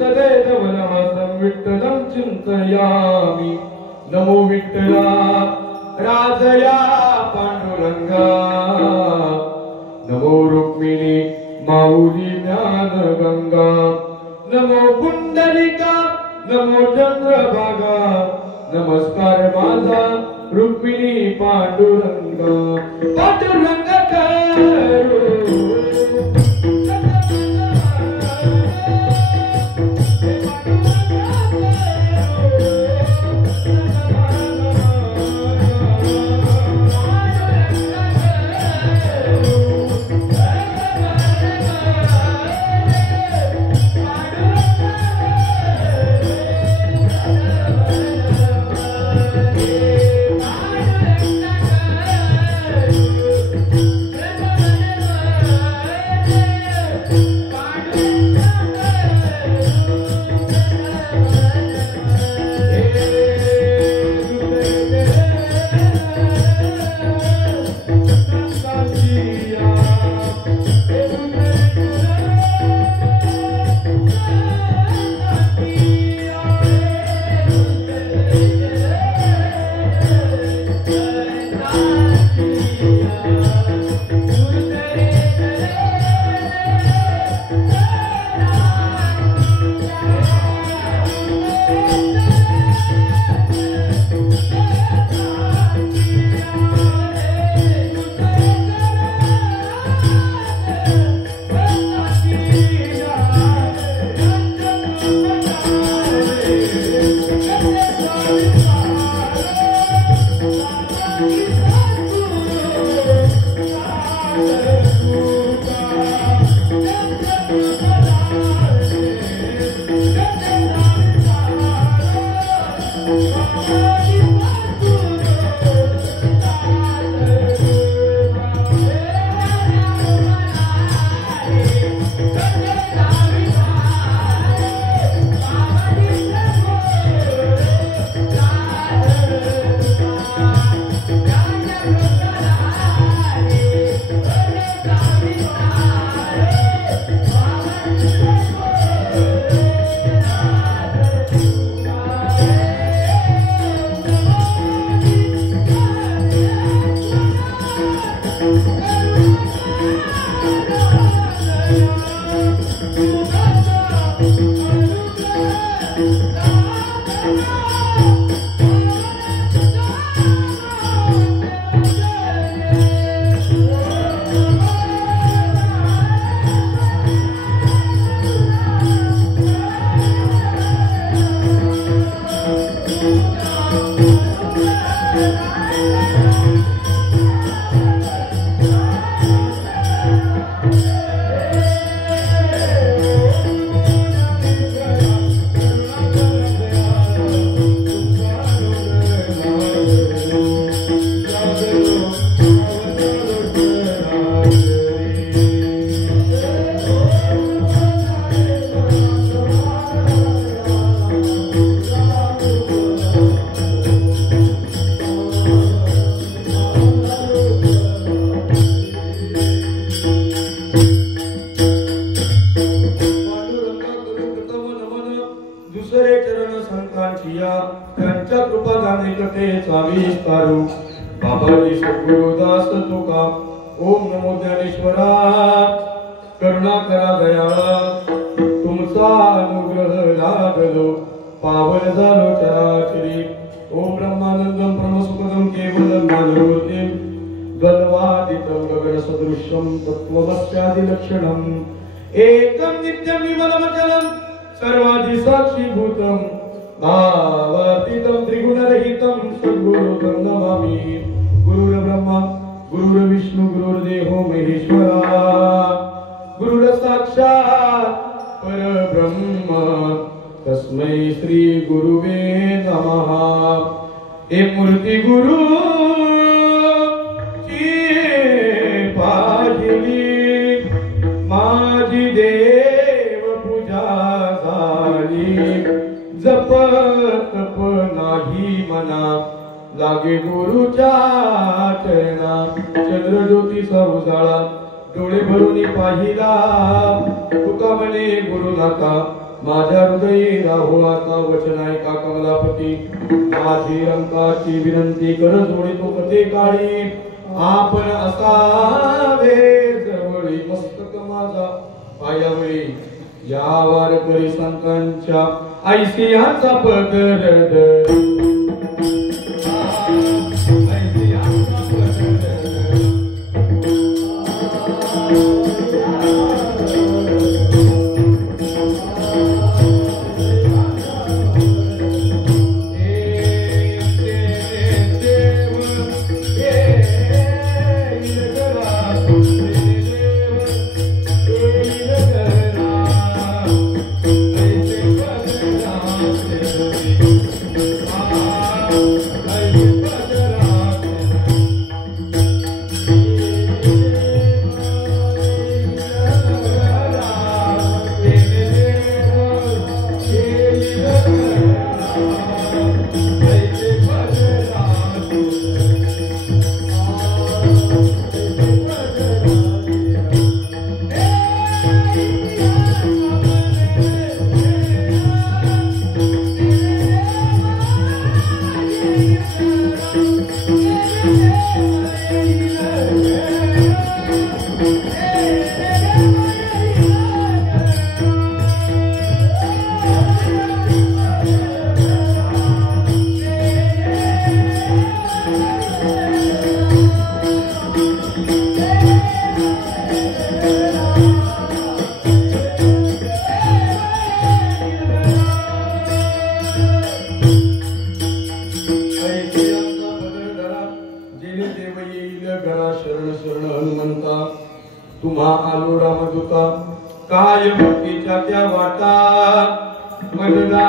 सदैव नमः विठ्ठलं चिन्तयामि नमो विठ्ठला राधया पांडुरंगा नमो रुक्मिणी माऊली ज्ञानगंगा नमो पुंडलिका नमो चंद्रभागा नमस्कार माझा रुक्मिणी पांडुरंगा पांडुरंगा करो बाबाजी सद्गुरुदास तुका ओम नमो ज्ञानेश्वरा करुणा करा दयाळा तुमचा अनुग्रह लाभलो पावन झालो चराचरी ओम ब्रह्मानंदम परमसुखदम केवलम ज्ञानमूर्तिम गलवादितं गगन सदृश्यं तत्त्वमस्यादि लक्षणम् एकं नित्यं विमलमचलं सर्वादि साक्षीभूतं भावातीतं त्रिगुणरहितं सद्गुरुं नमामि गुरुर्ब्रह्मा गुरुर्विष्णु गुरुर्देवो महेश्वरा गुरुर्साक्षात् परब्रह्म तस्मै श्री गुरुवे नमः। हे मूर्ती गुरु पाहिली माझी देव पूजा झाली जप तप नाही मना लागे गुरुच्या चरणा चंद्रज्योतीचा उजाळा डोळे भरून पाहिला तुका म्हणे गुरुनाथा माझ्या हृदयी राहो आता वचन ऐका कमलापती माझी अंकाची विनंती कर जोडितो कथे काळी आपण असावे जवळी मस्तक माझा पायावळी या वारकरी संतांच्या ऐसियाचा पदर तुम्हा आलो रामदूता काय भक्तीच्या त्या वाटा मजला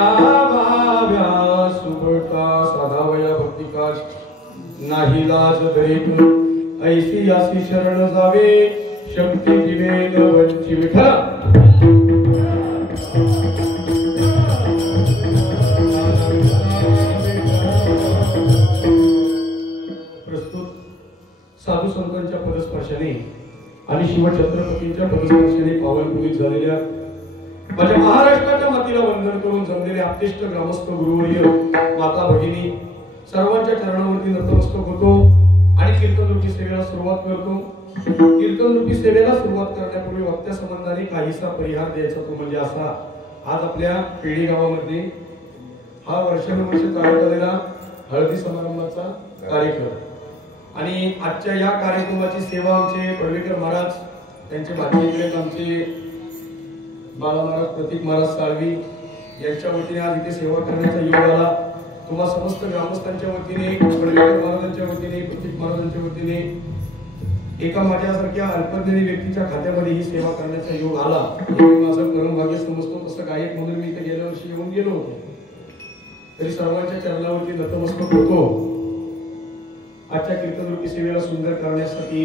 भाव्या सुबटा साधावया भक्तिकाश नाही लाज धरीत ऐसी आसी शरण जावे शक्ती दिवेन वंची विठला प्रस्तुत साधू संतांच्या पदस्पर्शाने आणि शिवछत्रपतींच्या पदस्पर्शाने पावनपुरीत झालेल्या माझ्या महाराष्ट्राच्या मातीला वंदन करून जमलेले आप्तेष्ट ग्रामस्थ गुरुवर्य माता भगिनी सर्वांच्या चरणावरती नतमस्तक होतो आणि कीर्तनरूपी सेवेला सुरुवात करतो। कीर्तनरूपी सेवेला सुरुवात करण्यापूर्वी वक्त्या संबंधाने काहीसा परिहार द्यायचा तो म्हणजे असा आज आपल्या पेढी गावामध्ये हा वर्षानुवर्ष चालत आलेला हळदी समारंभाचा कार्यक्रम आणि आजच्या या कार्यक्रमाची सेवा आमचे पडवेकर महाराज त्यांचे भाचे आमचे बाला महाराज प्रतीक महाराज साळवी यांच्या वतीने आज इथे सेवा करण्याचा योग आला। तुम्हा समस्त ग्रामस्थांच्या वतीने पडवेकर महाराजांच्या वतीने प्रतीक महाराजांच्या वतीने एका माझ्यासारख्या अल्पज्ञानी व्यक्तीच्या खात्यामध्ये ही सेवा करण्याचा योग आला माझं परम भाग्य समजतो। तसं गायक म्हणून मी इथे गेल्या वर्षी येऊन गेलो होतो तरी सर्वांच्या चरणावरती नतमस्तक होतो। आजच्या कीर्तनरूपी सेवेला सुंदर करण्यासाठी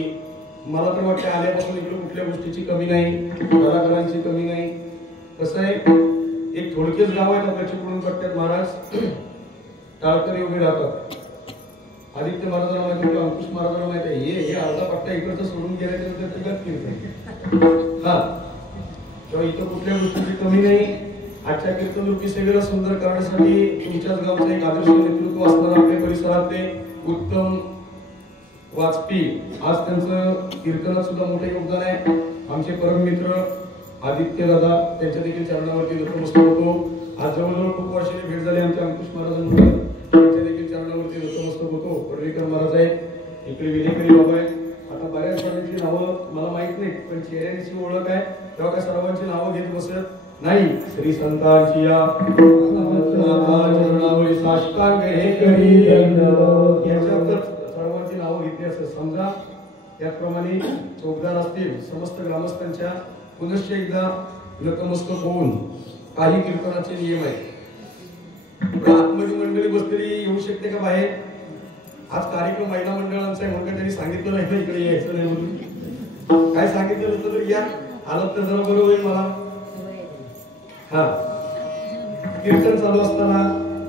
मला तर वाटतं आल्यापासून इकडे कुठल्या गोष्टीची कमी नाही, कलाकारांची कमी नाही। कसं आहे एक थोडकेच गाव आहेत आपल्या चिपळूण पट्ट्यात महाराज टाळकरी उभे राहतात। आदित्य महाराजांना माहिती आहे, अंकुश महाराजांना माहिती आहे, हे अर्धा पट्टा इकडचं सोडून गेल्याच्या त्याच्यात कीर्तन हा तेव्हा इथं कुठल्या गोष्टीची कमी नाही। आजच्या कीर्तनरूपी सेवेला सुंदर करण्यासाठी तुमच्याच गावचं एक आदर्श नेतृत्व असणारा आपल्या परिसरातले उत्तम वाजपी आज त्यांचं कीर्तनात सुद्धा मोठे योगदान आहे। आमचे परम मित्र आदित्य दादा त्यांच्या देखील चरणावरती नतमस्तक होतो। आज जवळजवळ खूप वर्षांनी भेट झाली आमच्या अंकुश महाराजांबरोबर त्यांच्या देखील चरणावरती नतमस्तक होतो। पडवेकर महाराज आहेत, इकडे विलेकरी बाबा आहेत। आता बऱ्याच जणांची नावं मला माहित नाही पण चेहऱ्यांची ओळख आहे तेव्हा काय सर्वांची नावं घेत बसत नाही। श्री संतांची या चरणावरी साष्टांग हे करी याच्यातच सर्वांची नावं घेतली असं समजा। त्याचप्रमाणे चौकदार असतील समस्त ग्रामस्थांच्या पुनश्च एकदा नतमस्तक होऊन काही कीर्तनाचे नियम आहेत। आतमध्ये मंडळी बसलेली येऊ शकते का बाहेर? आज कार्यक्रम महिला मंडळांचा आहे म्हणून त्यांनी सांगितलं नाही ना इकडे यायचं नाही म्हणून। काय सांगितलं होतं तर या आलं तर जरा बरं होईल मला। हा कीर्तन चालू असताना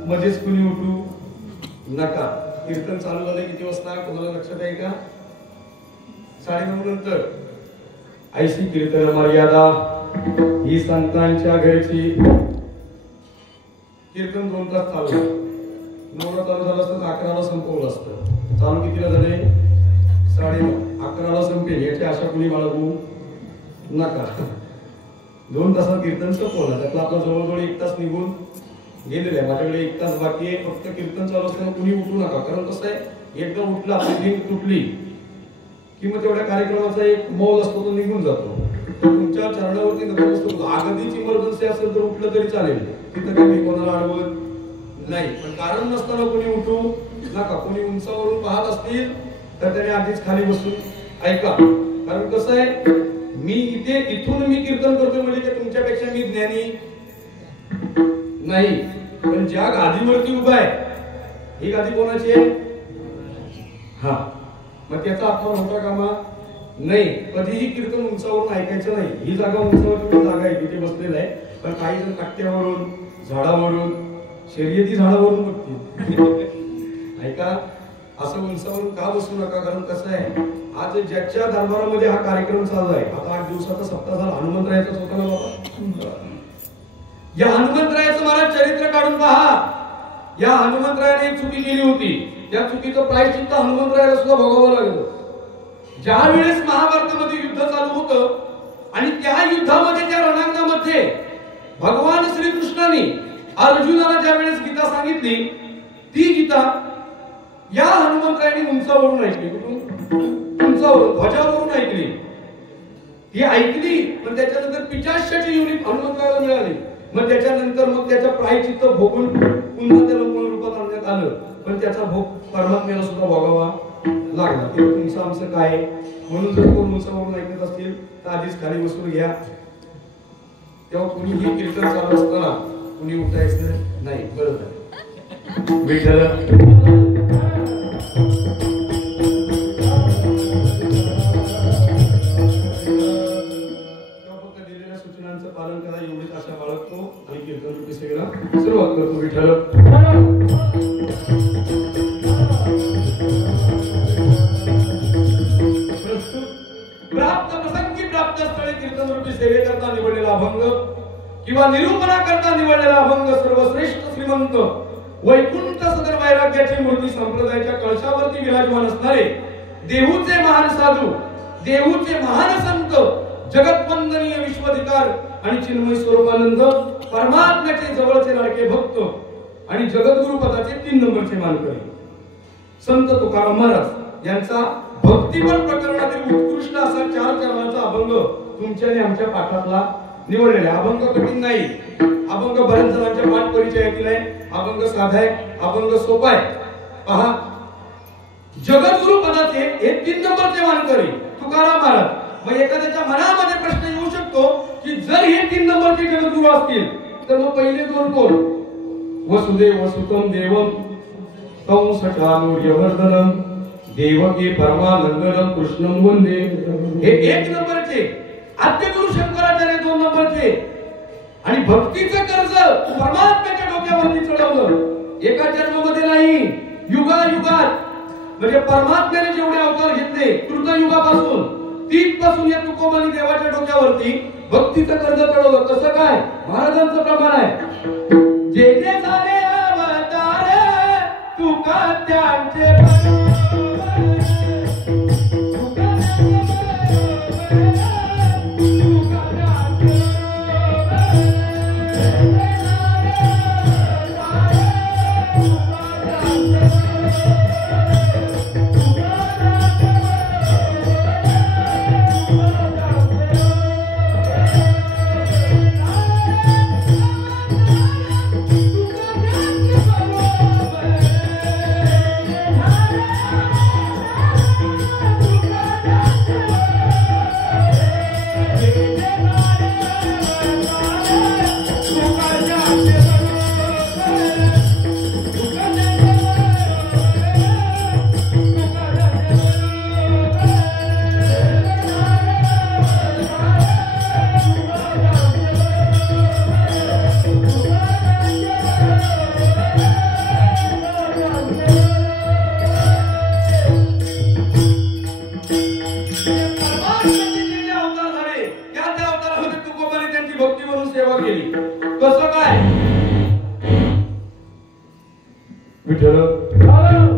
मध्येच कुणी उठू नका। कीर्तन चालू झाले किती वाजता कोणाला लक्षात आहे का? 9:30 नंतर। ऐशी कीर्तन मर्यादा ही संतांच्या घरची कीर्तन 2 तास चाललं. 9ला चालू झालं असतं तर 11ला संपवलं असतं. चालू कितीला झाले? 9:30. 11ला संपेल याची आशा कुणी बाळगू नका. 2 तासात कीर्तन संपवलं. त्यातला आपला जवळजवळ 1 तास निघून गेलेला आहे. माझ्याकडे 1 तास बाकी आहे. फक्त कीर्तन चालू असताना कुणी उठू नका. कारण कसं आहे, एकदा उठला आपली भिंग तुटली की मग तेवढ्या कार्यक्रमाचा एक मौल असतो तो निघून जातो. तुमच्या चरणावरती नतमस्तक अगदीच इमर्जन्सी असेल तर उठलं तरी चालेल. तिथं काही मी कोणाला अडवत नाही. पण कारण नसताना कोणी उठू नका. कोणी उंचावरून पाहत असतील तर त्याने आधीच खाली बसून ऐका. कारण कसं आहे, मी इथून मी कीर्तन करतोय म्हणजे ते तुमच्यापेक्षा मी ज्ञानी नाही. पण ज्या गादीवरती उभा आहे ही गादी कोणाची आहे? हा, मग त्याचा अपमान होता कामा नाही. कधीही कीर्तन उंचावरून ऐकायचं नाही. ही जागा उंचावरची जागा आहे, तिथे बसलेला आहे. पण काही जण कट्ट्यावरून, झाडावरून, शर्यती झाडावरून बघतील. ऐका, असं उंचावरून का बसू नका. कारण कसं आहे, आज ज्याच्या दरबारामध्ये हा कार्यक्रम चालू आहे, आता 8 दिवसाचा सप्ताह झाला. हनुमंतरायाचाच होता ना बाबा. या हनुमंतरायाचं मला चरित्र काढून पहा. या हनुमंतरायाने एक चुकी केली होती. त्या चुकीचं प्रायश्चित्त हनुमंतरायाला सुद्धा भोगावं लागलं. ज्या वेळेस महाभारतामध्ये युद्ध चालू होतं आणि त्या युद्धामध्ये, त्या रणांगणामध्ये भगवान श्रीकृष्णाने अर्जुनाला ज्या वेळेस गीता सांगितली, ती गीता या हनुमंतरायाने उंचावरून ऐकली. उंचावरून, ध्वजावरून ऐकली. ती ऐकली, पण त्याच्यानंतर 85ची युनिट हनुमंतरायाला मिळाली. मग त्याच्यानंतर मग त्याचा प्रायश्चित्त भोगून पुन्हा त्याला मूळ रूपात आणण्यात आलं. पण त्याचा भोग परमात्म्याला सुद्धा भोगावा लागला. तेव्हा तुमचं आमचं काय. म्हणून जर कोण उंचावरून ऐकत असतील तर आधीच खाली बसून घ्या. तेव्हा कुणी हे कीर्तन चालू असताना कुणी उठायचं नाही. बरोबर विठ्ठल. सूचनांचं पालन करा एवढीच आशा बाळगतो आणि कीर्तन रूपी सेवेला सुरुवात करतो. विठ्ठल. प्राप्त प्रसंगी प्राप्त स्थळी कीर्तन रूपी सेवेकरता निवडलेला अभंग किंवा निरूपणा करता निवडलेला अभंग सर्वश्रेष्ठ श्रीमंत वैकुंठ सदर वैराग्याची मूर्ती संप्रदायाच्या कळशावरती विराजमान असणारे देहूचे महान साधू, देहूचे महान संत, जगतवंदनीय विश्वाधिकार आणि चिन्मय स्वरूपानंद परमात्म्याचे जवळचे लाडके भक्त आणि जगद्गुरु पदाचे 3 नंबरचे मानकरी संत तुकाराम महाराज यांचा भक्तिपर प्रकरणातील उत्कृष्ट असा 4 चरणाचा अभंग तुमच्याने आमच्या पाठातला निवडलेला. अभंग कठीण नाही. अभंग बऱ्याच जणांच्या पाठ परिचयातील आहे. अभंग साधा आहे, अभंग सोपा आहे. पहा, जगद्गुरु पदाचे हे 3 नंबरचे मानकरी तुकाराम महाराज. मग एखाद्याच्या मनामध्ये प्रश्न येऊ शकतो की जर हे 3 नंबरचे जगद्गुरु असतील तर मग पहिले 2 कोण? वसुदेव वसुतम देवम कंस चाणूर्यवर्धनम देवकी परमानंदम कृष्णम वंदे. हे 1 नंबरचे. आद्यगुरु शंकराचार्य 2 नंबरचे. आणि भक्तीचं कर्ज परमात्म्याच्या डोक्यावरती चढवलं. एका जन्मामध्ये नाही, युगायुगात. म्हणजे परमात्म्याने जेवढे अवतार घेतले कृतयुगापासून, तिथपासून या तुकोबानी देवाच्या डोक्यावरती भक्तीचं कर्ज चढवलं. कसं काय? महाराजांचं प्रमाण आहे. जे जे झाले अवतार तुका त्यांचे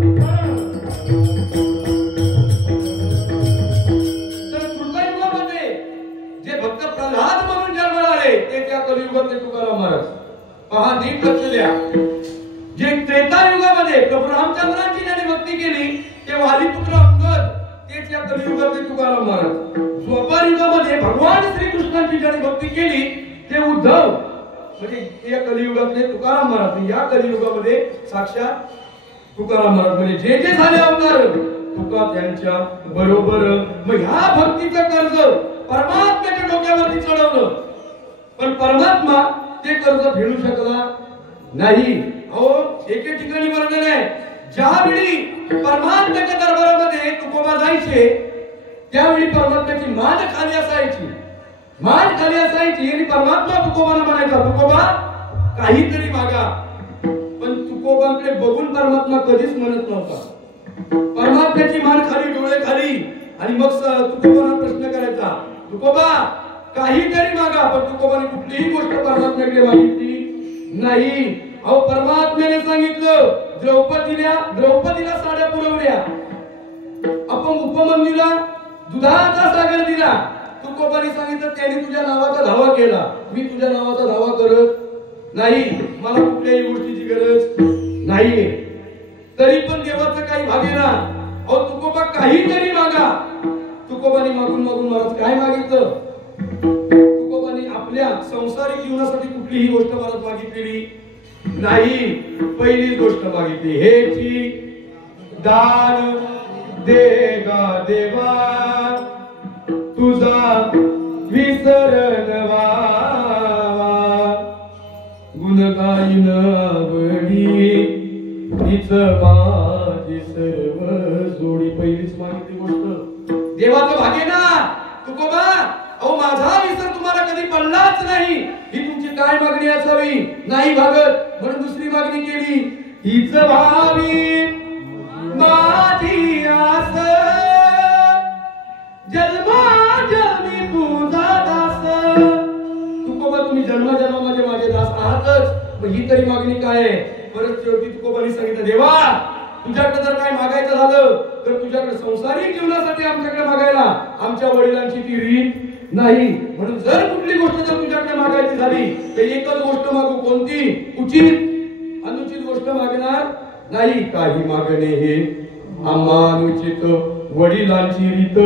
तर कृतयुगामध्ये जे भक्त प्रल्हाद म्हणून जन्माला आले ते त्या कलियुगातले तुकाराम महाराज. पहा, नीट लक्ष द्या. जे त्रेतायुगामध्ये प्रभू रामचंद्रांची ज्याने भक्ती केली ते वालीपुत्र अंगद, तेच या कलियुगातले तुकाराम महाराज. द्वापार युगामध्ये भगवान श्रीकृष्णांची ज्याने भक्ती केली ते उद्धव, म्हणजे या कलियुगातले तुकाराम महाराज. या कलियुगामध्ये साक्षात तुकाराम महाराज म्हणजे जे जे झाले अवतार तुका त्यांच्या बरोबर. मग ह्या भक्तीचं कर्ज परमात्म्याच्या डोक्यावरती चढवलं, पण परमात्मा ते कर्ज फेडू शकला नाही. अहो, एके ठिकाणी वर्णन आहे, ज्यावेळी परमात्म्याच्या दरबारामध्ये तुकोबा जायचे त्यावेळी परमात्म्याची मान खाली असायची. मान खाली असायची आणि परमात्मा तुकोबाला म्हणायचा, तुकोबा काहीतरी मागा. पण तुकोबांकडे बघून परमात्मा कधीच म्हणत नव्हता. परमात्म्याची मान खाली, डोळे खाली, आणि मग तुकोबांना प्रश्न करायचा, तुकोबा काहीतरी मागा. पण तुकोबाने कुठलीही गोष्ट परमात्म्याकडे मागितली नाही. अहो, परमात्म्याने सांगितलं द्रौपदीला साड्या पुरवल्या, आपण उपमन्यूला दुधाचा सागर दिला. तुकोबाने सांगितलं त्याने तुझ्या नावाचा धावा केला, मी तुझ्या नावाचा धावा करत नाही, मला कुठल्याही गोष्टीची गरज नाहीये. तरी पण देवाचं काही भागेना. अहो, तुकोबा काहीतरी मागा. तुकोबाने मागून महाराज काय मागितलं? तुकोबाने आपल्या संसारिक जीवनासाठी कुठलीही गोष्ट महाराज मागितलेली नाही. पहिलीच गोष्ट मागितली, हेची दान देगा देवा, तुझा विसरण व्हावा, गुण गाईन आवडी तीच माझी सर्व जोडी. पहिलीच मागितली गोष्ट देवाचं भागेना. तुकोबा, अहो, माझा विसर तुम्हाला कधी पडलाच नाही, ही तुमची काय मागणी असावी? नाही भागत, म्हणून दुसरी मागणी केली, हीच भावी माझी आस, जन्मी तुझा दास. तुकोबा, तुम्ही जन्माजन्माचे माझे दास आहातच, मग ही तरी मागणी काय आहे? परत शेवटी तुकोबाने सांगितलं, देवा तुझ्याकडे जर काय मागायचं झालं तर तुझ्याकडे संसारिक जीवनासाठी आमच्याकडे मागायला आमच्या वडिलांची ती रीत नाही. म्हणून जर कुठली गोष्ट जर तुझ्याकडे मागायची झाली तर एकच गोष्ट मागू. कोणती? उचित. अनुचित गोष्ट मागणार नाही. काही मागणे हे अमानुचित, वडिलांची रीत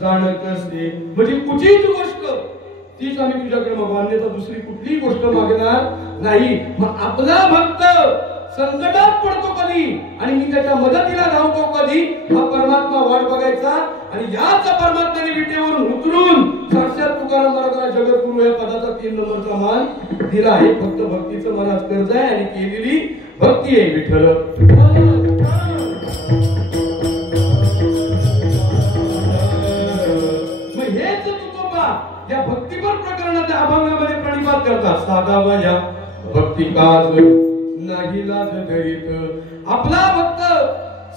जाणत असे. म्हणजे उचित गोष्ट तीच आम्ही तुझ्याकडे मागू, अन्यथा दुसरी कुठलीही गोष्ट मागणार नाही. मग आपला भक्त संकटात पडतो कधी आणि मी त्याच्या मदतीला धावतो कधी, हा परमात्मा वाट बघायचा. आणि याच परमात्म्याने विटेवरून उतरून साक्षात तुकाराम महाराजांना जगद्गुरु या पदाचा 3 नंबरचा मान दिला आहे. फक्त भक्तीचं महाराज कर्ज आहे आणि केलेली भक्ती आहे. विठ्ठल मग हेच तुकोबा या भक्तिपर प्रकरणाच्या अभंगामध्ये प्रणिपात करतात. साधा माझ्या भक्ती काज नाही लाज धरीत. आपला भक्त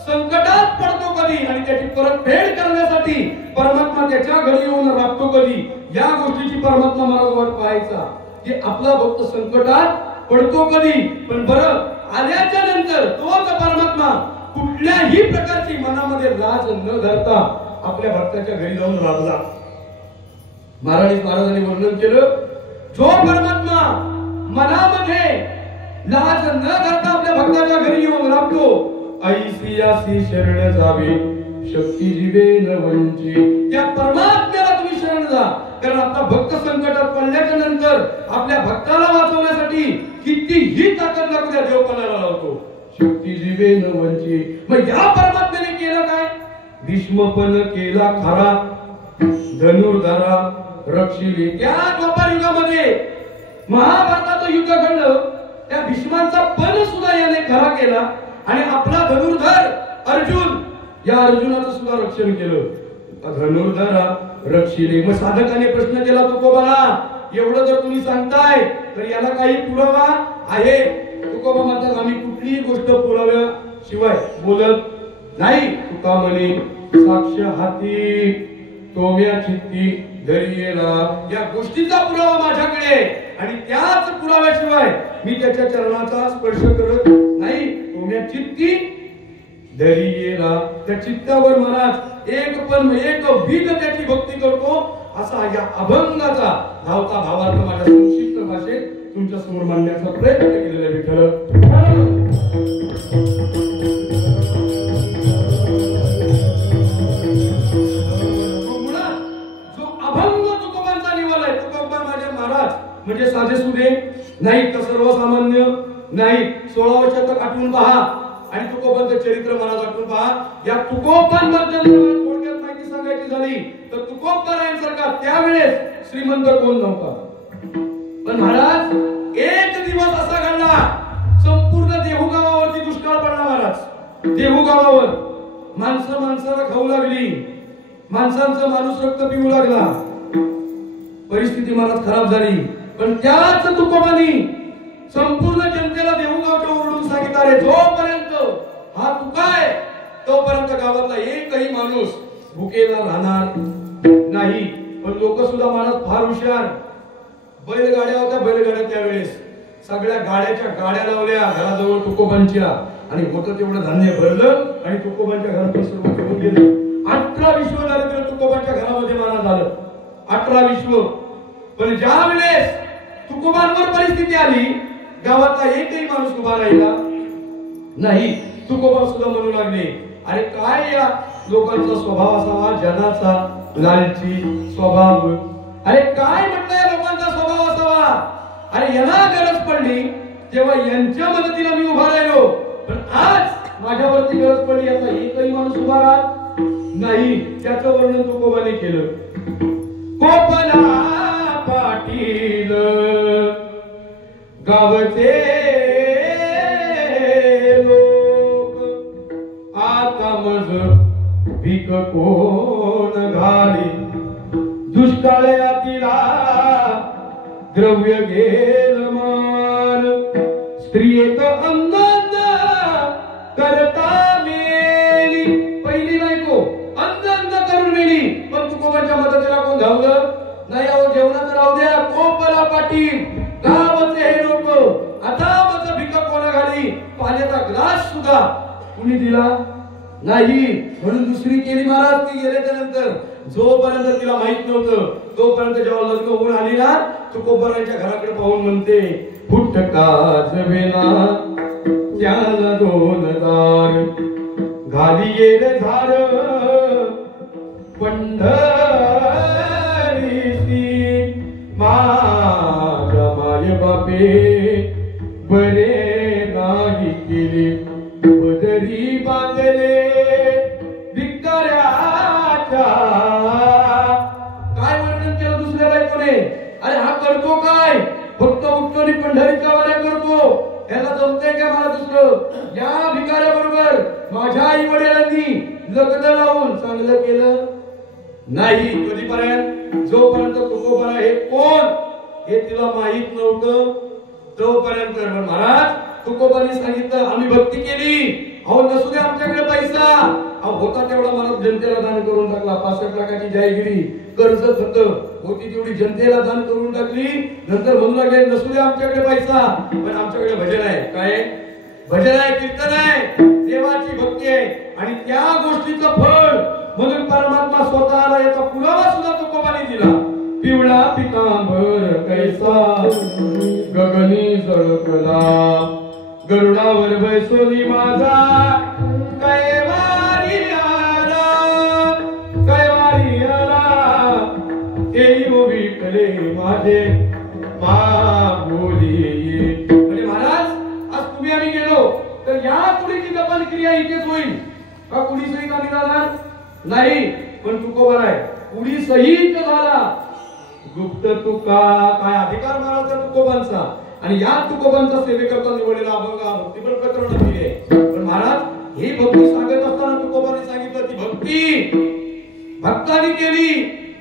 संकटात पडतो कधी आणि त्याची परतफेड करण्यासाठी परमात्मा त्याच्या घरी येऊन राबतो कधी, या गोष्टीची परमात्मा महाराज वाट पाहायचा की आपला भक्त संकटात पडतो कधी. पण बरं, आल्याच्या नंतर तोच परमात्मा कुठल्याही प्रकारची मनामध्ये लाज न धरता आपल्या भक्ताच्या घरी जाऊन राबला. महाराजांनी वर्णन केलं, जो परमात्मा मनामध्ये लाज न धरता आपल्या भक्ताच्या घरी येऊन राबतो, ऐसियासी शरण जावे शक्ती जीवे न वंची. त्या परमात्म्याला तुम्ही शरण जा. कारण आपला भक्त संकटात पडल्याच्या नंतर आपल्या भक्ताला वाचवण्यासाठी कितीही ताकद लागू द्या, देव पणाला लावतो. शक्ती जीवे न वंची. मग या परमात्म्याने केलं काय? भीष्मपण केला खरा, धनुर्धरा रक्षिले. त्या द्वापार युगामध्ये महाभारताचं युद्ध घडलं, त्या भीष्मांचा पण सुद्धा याने खरा केला आणि आपला धनुर्धर अर्जुन, या अर्जुनाचं सुद्धा रक्षण केलं. धनुर्धरा रक्षिले. मग साधकाने प्रश्न केला तुकोबाला, एवढं जर तुम्ही सांगताय तर याला काही पुरावा आहे? तुकोबा म्हणतात, आम्ही कुठलीही गोष्ट पुराव्या शिवाय बोलत नाही. तुका म्हणे साक्ष हाती तोम्या चित्ती धरियेला. या गोष्टीचा पुरावा माझ्याकडे आणि त्याच पुराव्याशिवाय मी त्याच्या चरणाचा स्पर्श करत नाही. तोम्या चित्ती दरियेला त्या चित्तावर महाराज एक विध त्याची भक्ती करतो असा या अभंगाचा धावता भावार्थ माझ्या संक्षिप्त भाषेत तुमच्या समोर मांडण्याचा प्रयत्न केलेला आहे विठ्ठल. म्हणजे साधेसुधे नाहीत तर सर्वसामान्य नाहीत. 16 वर्षात आठवून पहा आणि तुकोबांचं चरित्र मला आठवून पहा. या तुकोबांबद्दल थोडक्यात माहिती सांगायची झाली तर तुकोबांसारखा त्यावेळेस श्रीमंत कोण नव्हता. पण महाराज एक दिवस असा घडला संपूर्ण देहू गावावरती दुष्काळ पडला. महाराज देहू गावावर माणसाला खाऊ लागली. माणसांचा माणूस रक्त पिऊ लागला. परिस्थिती महाराज खराब झाली. पण त्याच तुकोबांनी संपूर्ण जनतेला देहूगावच्या ओरडून सांगितलं रे जोपर्यंत हा तुका आहे तोपर्यंत गावातला एकही माणूस भुकेला राहणार नाही. पण लोक सुद्धा महाराज फार हुशार. बैलगाड्या होत्या. बैलगाड्या त्यावेळेस सगळ्या गाड्या लावल्या घराजवळ तुकोबांच्या आणि होतं तेवढं धान्य भरलं आणि तुकोबांच्या घरातून सर्व घेऊन गेलं. 18 विश्व दारिद्र्य तुकोबांच्या घरामध्ये महाराज झालं. 18 विश्व. पण ज्या वेळेस तुकोबांवर परिस्थिती आली गावातला एकही माणूस उभा राहिला नाही. तुकोबा सुद्धा म्हणू लागले अरे काय या लोकांचा स्वभाव असावा जनाचा लालची स्वभाव. अरे काय म्हटलं या लोकांचा स्वभाव असावा. अरे यांना गरज पडली तेव्हा यांच्या मदतीला मी उभा राहिलो. पण आज माझ्यावरती गरज पडली आता एकही माणूस उभा राहत नाही. त्याचं वर्णन तुकोबाने केलं. कोपला पाटील गावचे लोक आता मज भीक कोण घाली. दुष्काळातीला द्रव्य गेल मान. स्त्रियेक अंगण करता मेली. पहिली बायको अंगण करून मेली. पण तुकोबांच्या मदतीला कोण धावलं नाही. अहो जेवणाचं राहू द्या. कोपला पाटील गावचे हे लोक आता माझं भिका कोणा घाली. पाण्याचा ग्लास सुद्धा कुणी दिला नाही. म्हणून दुसरी केली महाराज. ती गेल्याच्या नंतर जोपर्यंत तिला माहित नव्हतं तोपर्यंत जेव्हा लग्न होऊन आली ना तुकोबांच्या घराकडे पाहून म्हणते फुटका जमेना त्याला 2 दार घाली गेले झार पंढरीसी माझ्या माय बापे बरे नाही केले. पदरी बांधले भिकाऱ्याच्या. काय वर्णन केलं दुसऱ्या बायकोने. अरे हा करतो काय फक्त उठतो आणि पंढरीच्या वाऱ्या करतो. याला जमतंय का मला दुसरं. या भिकाऱ्या बरोबर माझ्या आई वडिलांनी लग्न लावून चांगलं केलं नाही. कधीपर्यंत जोपर्यंत तुकोबा हे कोण हे तिला माहित नव्हतं तोपर्यंत. महाराज तुकोबांनी सांगितलं आम्ही भक्ती केली. अहो नसू दे आमच्याकडे पैसा. अहो होता तेवढा मला जनतेला दान करून टाकला. 65 लाखाची जायगिरी कर्ज होती तेवढी जनतेला दान करून टाकली. नंतर म्हणू लागले नसू दे आमच्याकडे पैसा पण आमच्याकडे भजन आहे. काय भजन आहे कीर्तन आहे देवाची भक्ती आहे. आणि त्या गोष्टीचं फळ म्हणून परमात्मा स्वतःला याचा पुरावा सुद्धा तुकोबाने दिला. पिवळा पितांबर कैसा गगनी जळकला गरुडावर बैसोनी माझा कैवारी आला तेही विकले माझे मागोली. म्हणजे महाराज आज तुम्ही आम्ही गेलो तर या कुडीची दफन क्रिया इथेच होईल का कुडी सहित आम्ही जाणार नाही. पण तुकोबा आहे कुडी सहित झाला. गुप्त तुका काय अधिकार महाराज तुकोबांचा. आणि या तुकोबांचा सेवेकरता निवडलेला अभंग भक्तीपर प्रकरण दिले. पण महाराज ही भक्ती सांगत असताना तुकोबाने सांगितलं ती भक्ती भक्तांनी केली.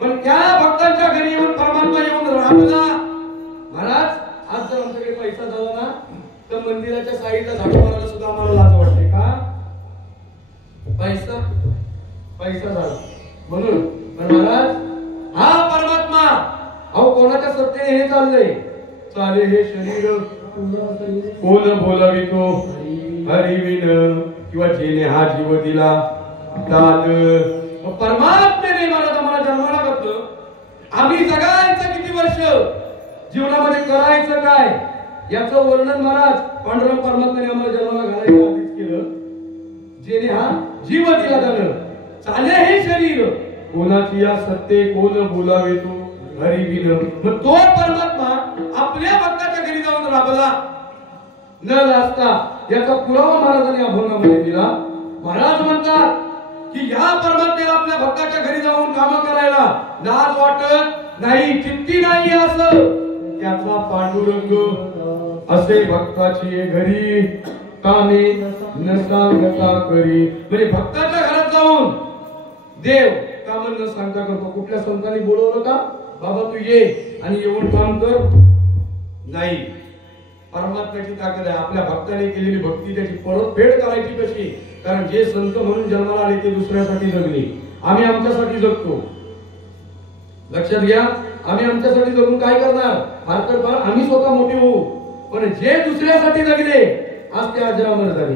पण त्या भक्तांच्या घरी येऊन परमात्मा येऊन राबला. महाराज आज जर आमच्याकडे पैसा झाला ना तर मंदिराच्या साईडला झाडू मारायला सुद्धा आम्हाला लाज वाटते. का पैसा झाला म्हणून. पण महाराज हा परमात्मा अहो कोणाच्या सत्तेने हे चाललंय. चाले हे शरीर कोण बोलावितो हरिविन किंवा जेने हा जीव दिला दान, परमात्म्याने मला जन्माला घातलं, आम्ही जगायचं किती वर्ष, जीवनामध्ये करायचं काय याचं वर्णन महाराज पांडुरंग परमात्म्याने आम्हाला जन्माला घालायचं आधीच केलं. जेने हा जीव दिला त्यानं, चाले हे शरीर कोणाची या सत्ते कोण बोलावे तो हरी बिन. मग तो परमात्मा आपल्या भक्ताच्या घरी जाऊन राबला न लाजता याचा पुरावा महाराजांनी अभंगामध्ये दिला. महाराज म्हणतात की या परमात्म्याला आपल्या भक्ताच्या घरी जाऊन काम करायला लाज वाटत नाही, चित्ती नाही असं त्याचा पांडुरंग असे भक्ताची घरी कामे न सांगता करी. म्हणजे भक्ताच्या घरात जाऊन देव काम न सांगता करतो. कुठल्या संतांनी बोलवलं का बाबा तू ये आणि येऊन काम कर, नाही. परमात्म्याची ताकद आहे. आपल्या भक्ताने केलेली भक्ती त्याची परतफेड करायची कशी, कारण जे संत म्हणून जन्माला आले ते दुसऱ्यासाठी जगले, आम्ही आमच्यासाठी जगतो. लक्षात घ्या, आम्ही आमच्यासाठी जगून काय करणार, फार तर फार आम्ही स्वतः मोठे होऊ, पण जे दुसऱ्यासाठी जगले आज ते अजरामर झाले.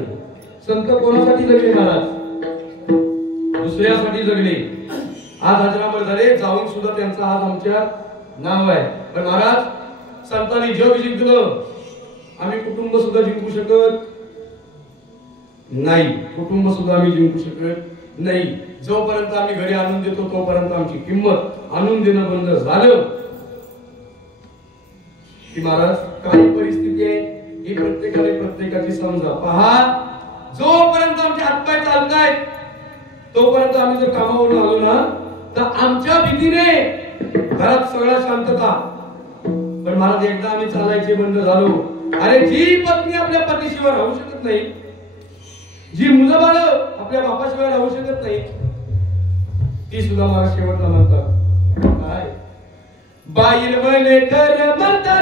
संत कोणासाठी जगले महाराज, दुसऱ्यासाठी जगले, आज अजरामर झाले. जाऊन सुद्धा त्यांचा आज आमच्या नाव आहे. पण महाराज संतांनी जग जिंकलं, आम्ही कुटुंब सुद्धा जिंकू शकत नाही, कुटुंब सुद्धा आम्ही जिंकू शकत नाही. जोपर्यंत आम्ही घरी आणून देतो तोपर्यंत आमची किंमत आणून देणं बंद झालं की महाराज काही परिस्थिती आहे ही प्रत्येकाने प्रत्येकाची समजा. पहा, जोपर्यंत आमचे हातपाय चालतायत तोपर्यंत आम्ही जर कामावरून आलो ना तर आमच्या भीतीने घरात सगळा शांतता. पण महाराज एकदा आम्ही चालायचे बंद झालो, अरे जी पत्नी आपल्या पतीशिवाय राहू शकत नाही, जी मुलं बाळ आपल्या बापाशिवाय राहू शकत नाही, ती सुद्धा मला शेवटला म्हणतात काय, बाईल बने कर म्हणतात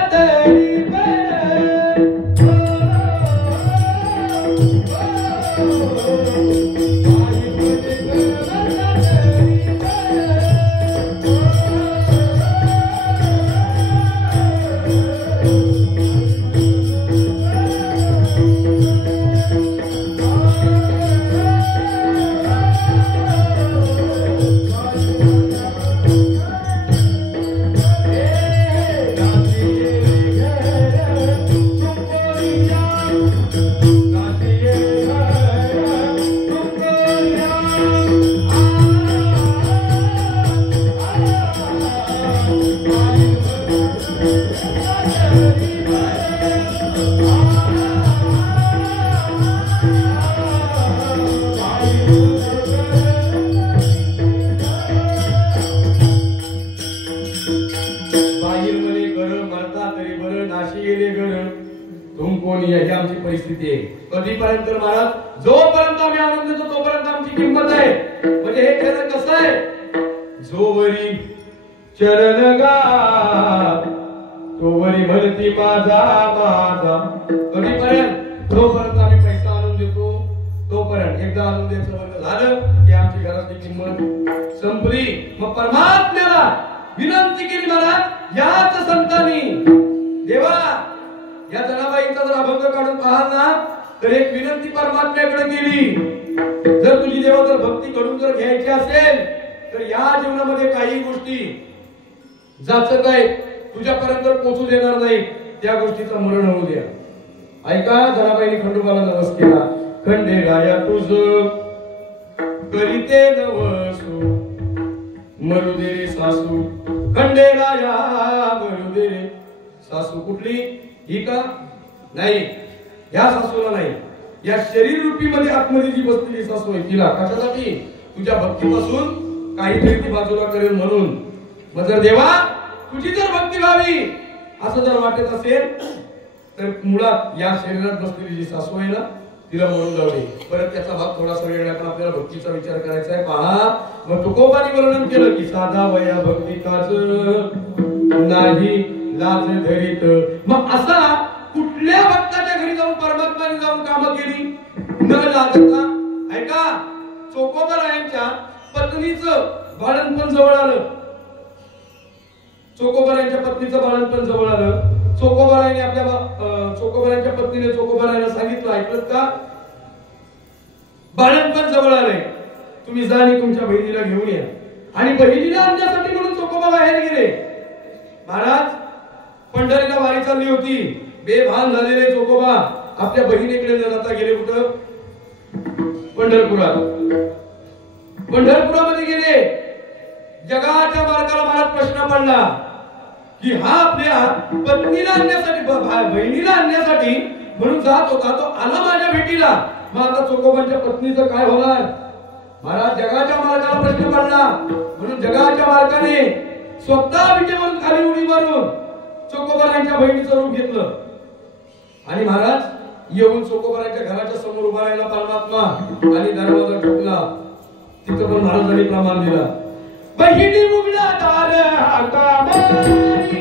परिस्थिती आहे. कधीपर्यंत महाराज, जोपर्यंत आम्ही आनंद देतो तोपर्यंत आमची किंमत आहे. म्हणजे हे चरण कसं आहे, जोवरी चरण गात तोवरी म्हणती माझा माझा. कधीपर्यंत, जोपर्यंत आम्ही पैसा आणून देतो तोपर्यंत. एकदा आणून द्यायचं बंद झालं की आमची घरातली किंमत संपली. मग परमात्म्याला विनंती केली महाराज याच संतांनी, देवा या जनाबाईंचा जर अभंग काढून पाहाल ना तर एक विनंती परमात्म्याकडे केली, जर तुझी देवा जर भक्ती घडून जर घ्यायची असेल तर या जीवनामध्ये काही गोष्टी जाचक आहे तुझ्यापर्यंत पोहोचू देणार नाही, त्या गोष्टीचं मरण होऊ द्या. ऐका, जनाबाईंनी खंडोबाला नवस केला, खंडे राया तुझ करीते नवसू मरू दे रे सासू. खंडे राया मरू दे रे सासू. कुठली ही का नाही, या सासूला नाही, या शरीर रूपी मध्ये आतमध्ये जी बसलेली सासू आहे तिला. कशासाठी, तुझ्या भक्तीपासून काहीतरी ती बाजूला करेल म्हणून. मग जर देवा तुझी जर भक्ती व्हावी असं जर वाटत असेल तर मुळात या शरीरात बसलेली जी सासू आहे ना तिला म्हणून लावले. परत त्याचा भाग थोडासा वेगळा, पण आपल्याला भक्तीचा विचार करायचा आहे. पहा, मग तुकोबांनी वर्णन केलं की साधा वया भक्ती काज नाही लाज धरीत. मग असा कुठल्या भक्ताच्या घरी जाऊन परमात्माने जाऊन कामं केली न लाजता. ऐका, चोकोबारायांच्या पत्नीचं बाळणपण जवळ आलं, चोकोबारायांच्या पत्नीचं बाळणपण जवळ आलं. चोकोबारायांनी आपल्या चोकोबारायांच्या पत्नीने चोकोबारायांना सांगितलं, ऐकलं का, बाळंतपण जवळ आले, तुम्ही जा आणि तुमच्या बहिणीला घेऊन या. आणि बहिणीला आणण्यासाठी म्हणून चोकोबा बाहेर गेले. महाराज, पंढरीला वारी चालली होती. बेभान झालेले चोकोबा आपल्या बहिणीकडे न जाता गेले कुठं? पंढरपुरात. पंढरपुरामध्ये गेले. जगाच्या मार्गाला मला प्रश्न पडला की हा आपल्या पत्नीला आणण्यासाठी, बहिणीला आणण्यासाठी म्हणून जात होता, तो आला माझ्या भेटीला, मग आता चोकोबांच्या पत्नीचं काय होणार? महाराज, जगाच्या मार्गाला प्रश्न पडला म्हणून जगाच्या मार्गाने स्वतः विटेवरून खाली उडी मारून चोकोबारांच्या बहिणीचं रूप घेतलं. आणि महाराज येऊन चोकोबारांच्या घराच्या समोर उभा राहिला परमात्मा आणि दरवाजा ठोकला. तिथं पण महाराजांनी प्रमाण दिला, बहिणी उघडा दार हाका मारी.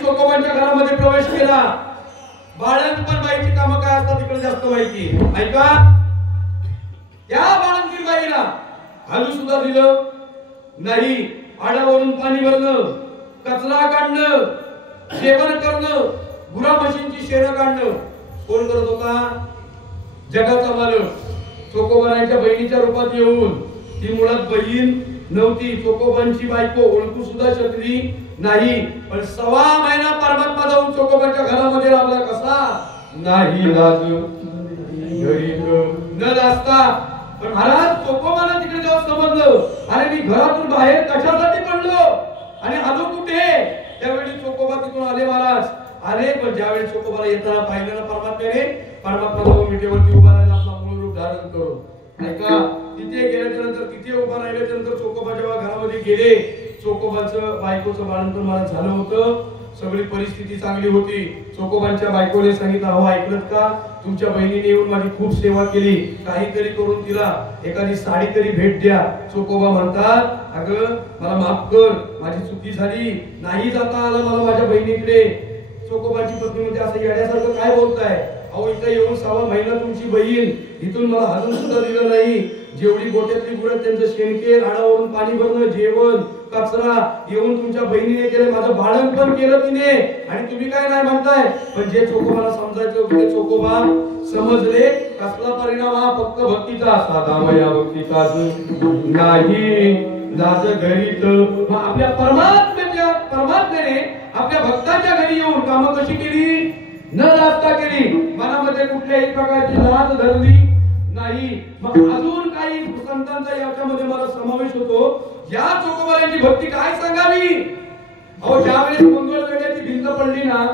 चोकोबांच्या घरामध्ये प्रवेश केला. बाळंतपण बाईची कामं काय असतात तिकडे जास्त माहिती. ऐका, या बाळंतीण बाईला हालू सुद्धा दिलं नाही. आडावरून पाणी भरणं, कचरा काढणं, जेवण करणं, गुरा म्हशींची शेण काढणं कोण करत होता? जगाचा मालक चोकोबांच्या बहिणीच्या रूपात येऊन. ती मुळात बहीण नव्हती, चोकोबांची बायको ओळखू सुद्धा शकली नाही. पण 1.25 महिना परमात्मा जाऊन चोकोबांच्या घरामध्ये राबला. कसा? नाही लाज न लाजता. पण महाराज, चोकोबाला तिकडे जेव्हा समजलं, अरे मी घरातून बाहेर कशासाठी पडलो आणि आलो कुठे, त्यावेळी चोकोबा तिथून आले. महाराज आले, पण ज्यावेळी चोकोबाला येताना पाहिलं ना परमात्म्याने, परमात्मा जाऊन विटेवरती उभा राहिला आपला मूळ रूप धारण करून. ऐका, तिथे गेल्याच्या नंतर, तिथे उभा राहिल्याच्या नंतर चोकोबा जेव्हा घरामध्ये गेले, चोकोबाचं बायकोचं बाळंतपण मला झालं होतं. सगळी परिस्थिती चांगली होती. चोकोबांच्या बायकोने सांगितलं, अहो ऐकलत का, तुमच्या बहिणीने येऊन माझी खूप सेवा केली, काहीतरी करून तिला एखादी साडी तरी भेट द्या. चोकोबा म्हणतात, अगं मला माफ कर, माझी चुकी झाली, नाही जाता आलं मला माझ्या बहिणीकडे. चोकोबाची पत्नी म्हणजे असं येण्यासारखं काय बोलताय? अहो इथं येऊन 1.25 महिना तुमची बहीण, इथून मला हालून सुद्धा दिलं नाही. जेवढी गोट्यातली गुरं, त्यांचं शेणकेर, आडावरून पाणी भरणं, जेवण, कचरा येऊन तुमच्या बहिणीने केलं, माझं बाळंतपण केलं तिने, आणि तुम्ही काय नाही म्हणताय? पण जे चोकोबाला समजायचं होतं ते चोकोबा समजले. कसला परिणाम हा? फक्त भक्तीचा. साधा मया भक्तीचाच नाही लाज घरीत. मग आपल्या परमात्म्याने आपल्या भक्ताच्या घरी येऊन कामं कशी केली? न लाजता केली. मनामध्ये कुठल्याही प्रकारची लाज धरली नाही. मग अजून काही संतांचा याच्यामध्ये मला समावेश होतो. या चोकोबारांची भक्ती काय सांगावी? अहो ज्यावेळेस मंगळवेढ्याची भिंत पडली ना,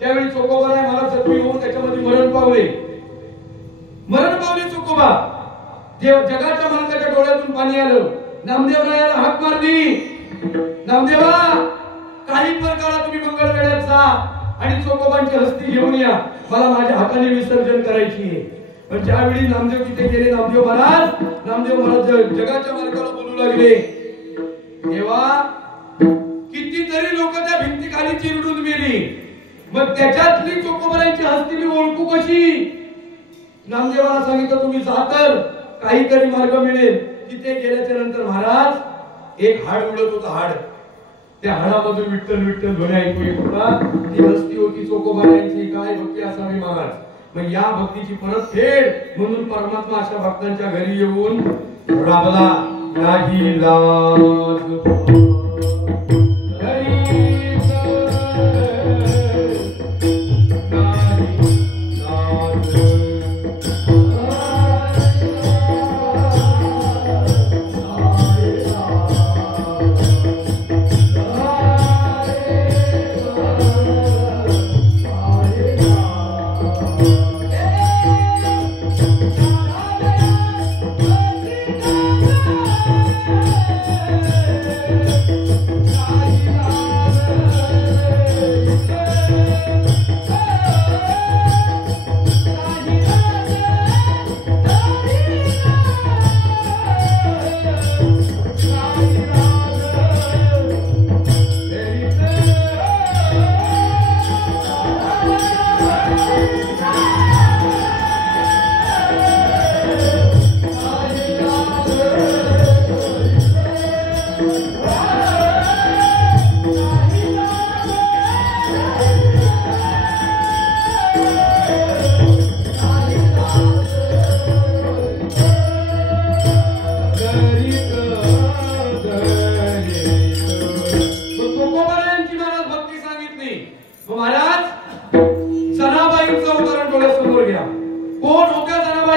त्यावेळी चोकोबाराय मला जखमी होऊन त्याच्यामध्ये मरण पावले चोकोबा. जगाच्या मालकाच्या डोळ्यातून पाणी आलं. नामदेवरायाला हाक मारली, नामदेवा काही प्रकारात तुम्ही मंगळवेढ्यात जा आणि चोकोबांची हस्ती घेऊन या, मला माझ्या हाताने विसर्जन करायची आहे. पण ज्यावेळी नामदेव तिथे गेले, नामदेव महाराज जगाच्या मार्गाला बोलू लागले, तेव्हा कितीतरी लोक त्या भिंतीखाली चिरडून गेली. मग त्याच्यातली चोकोबारांची हस्ती मी ओळखू कशी? नामदेवाला सांगितलं, तुम्ही जा तर काहीतरी मार्ग मिळेल. तिथे गेल्याच्या नंतर महाराज एक हाड उडत होता. हाड, त्या हाडामधून विठ्ठल विठ्ठल ध्वनी ऐकू येत होता. ती हस्ती होती चोकोबारांची. काय भक्ती असावी महाराज. मग या भक्तीची परतफेड म्हणून परमात्मा अशा भक्तांच्या घरी येऊन राबला. नाही लाज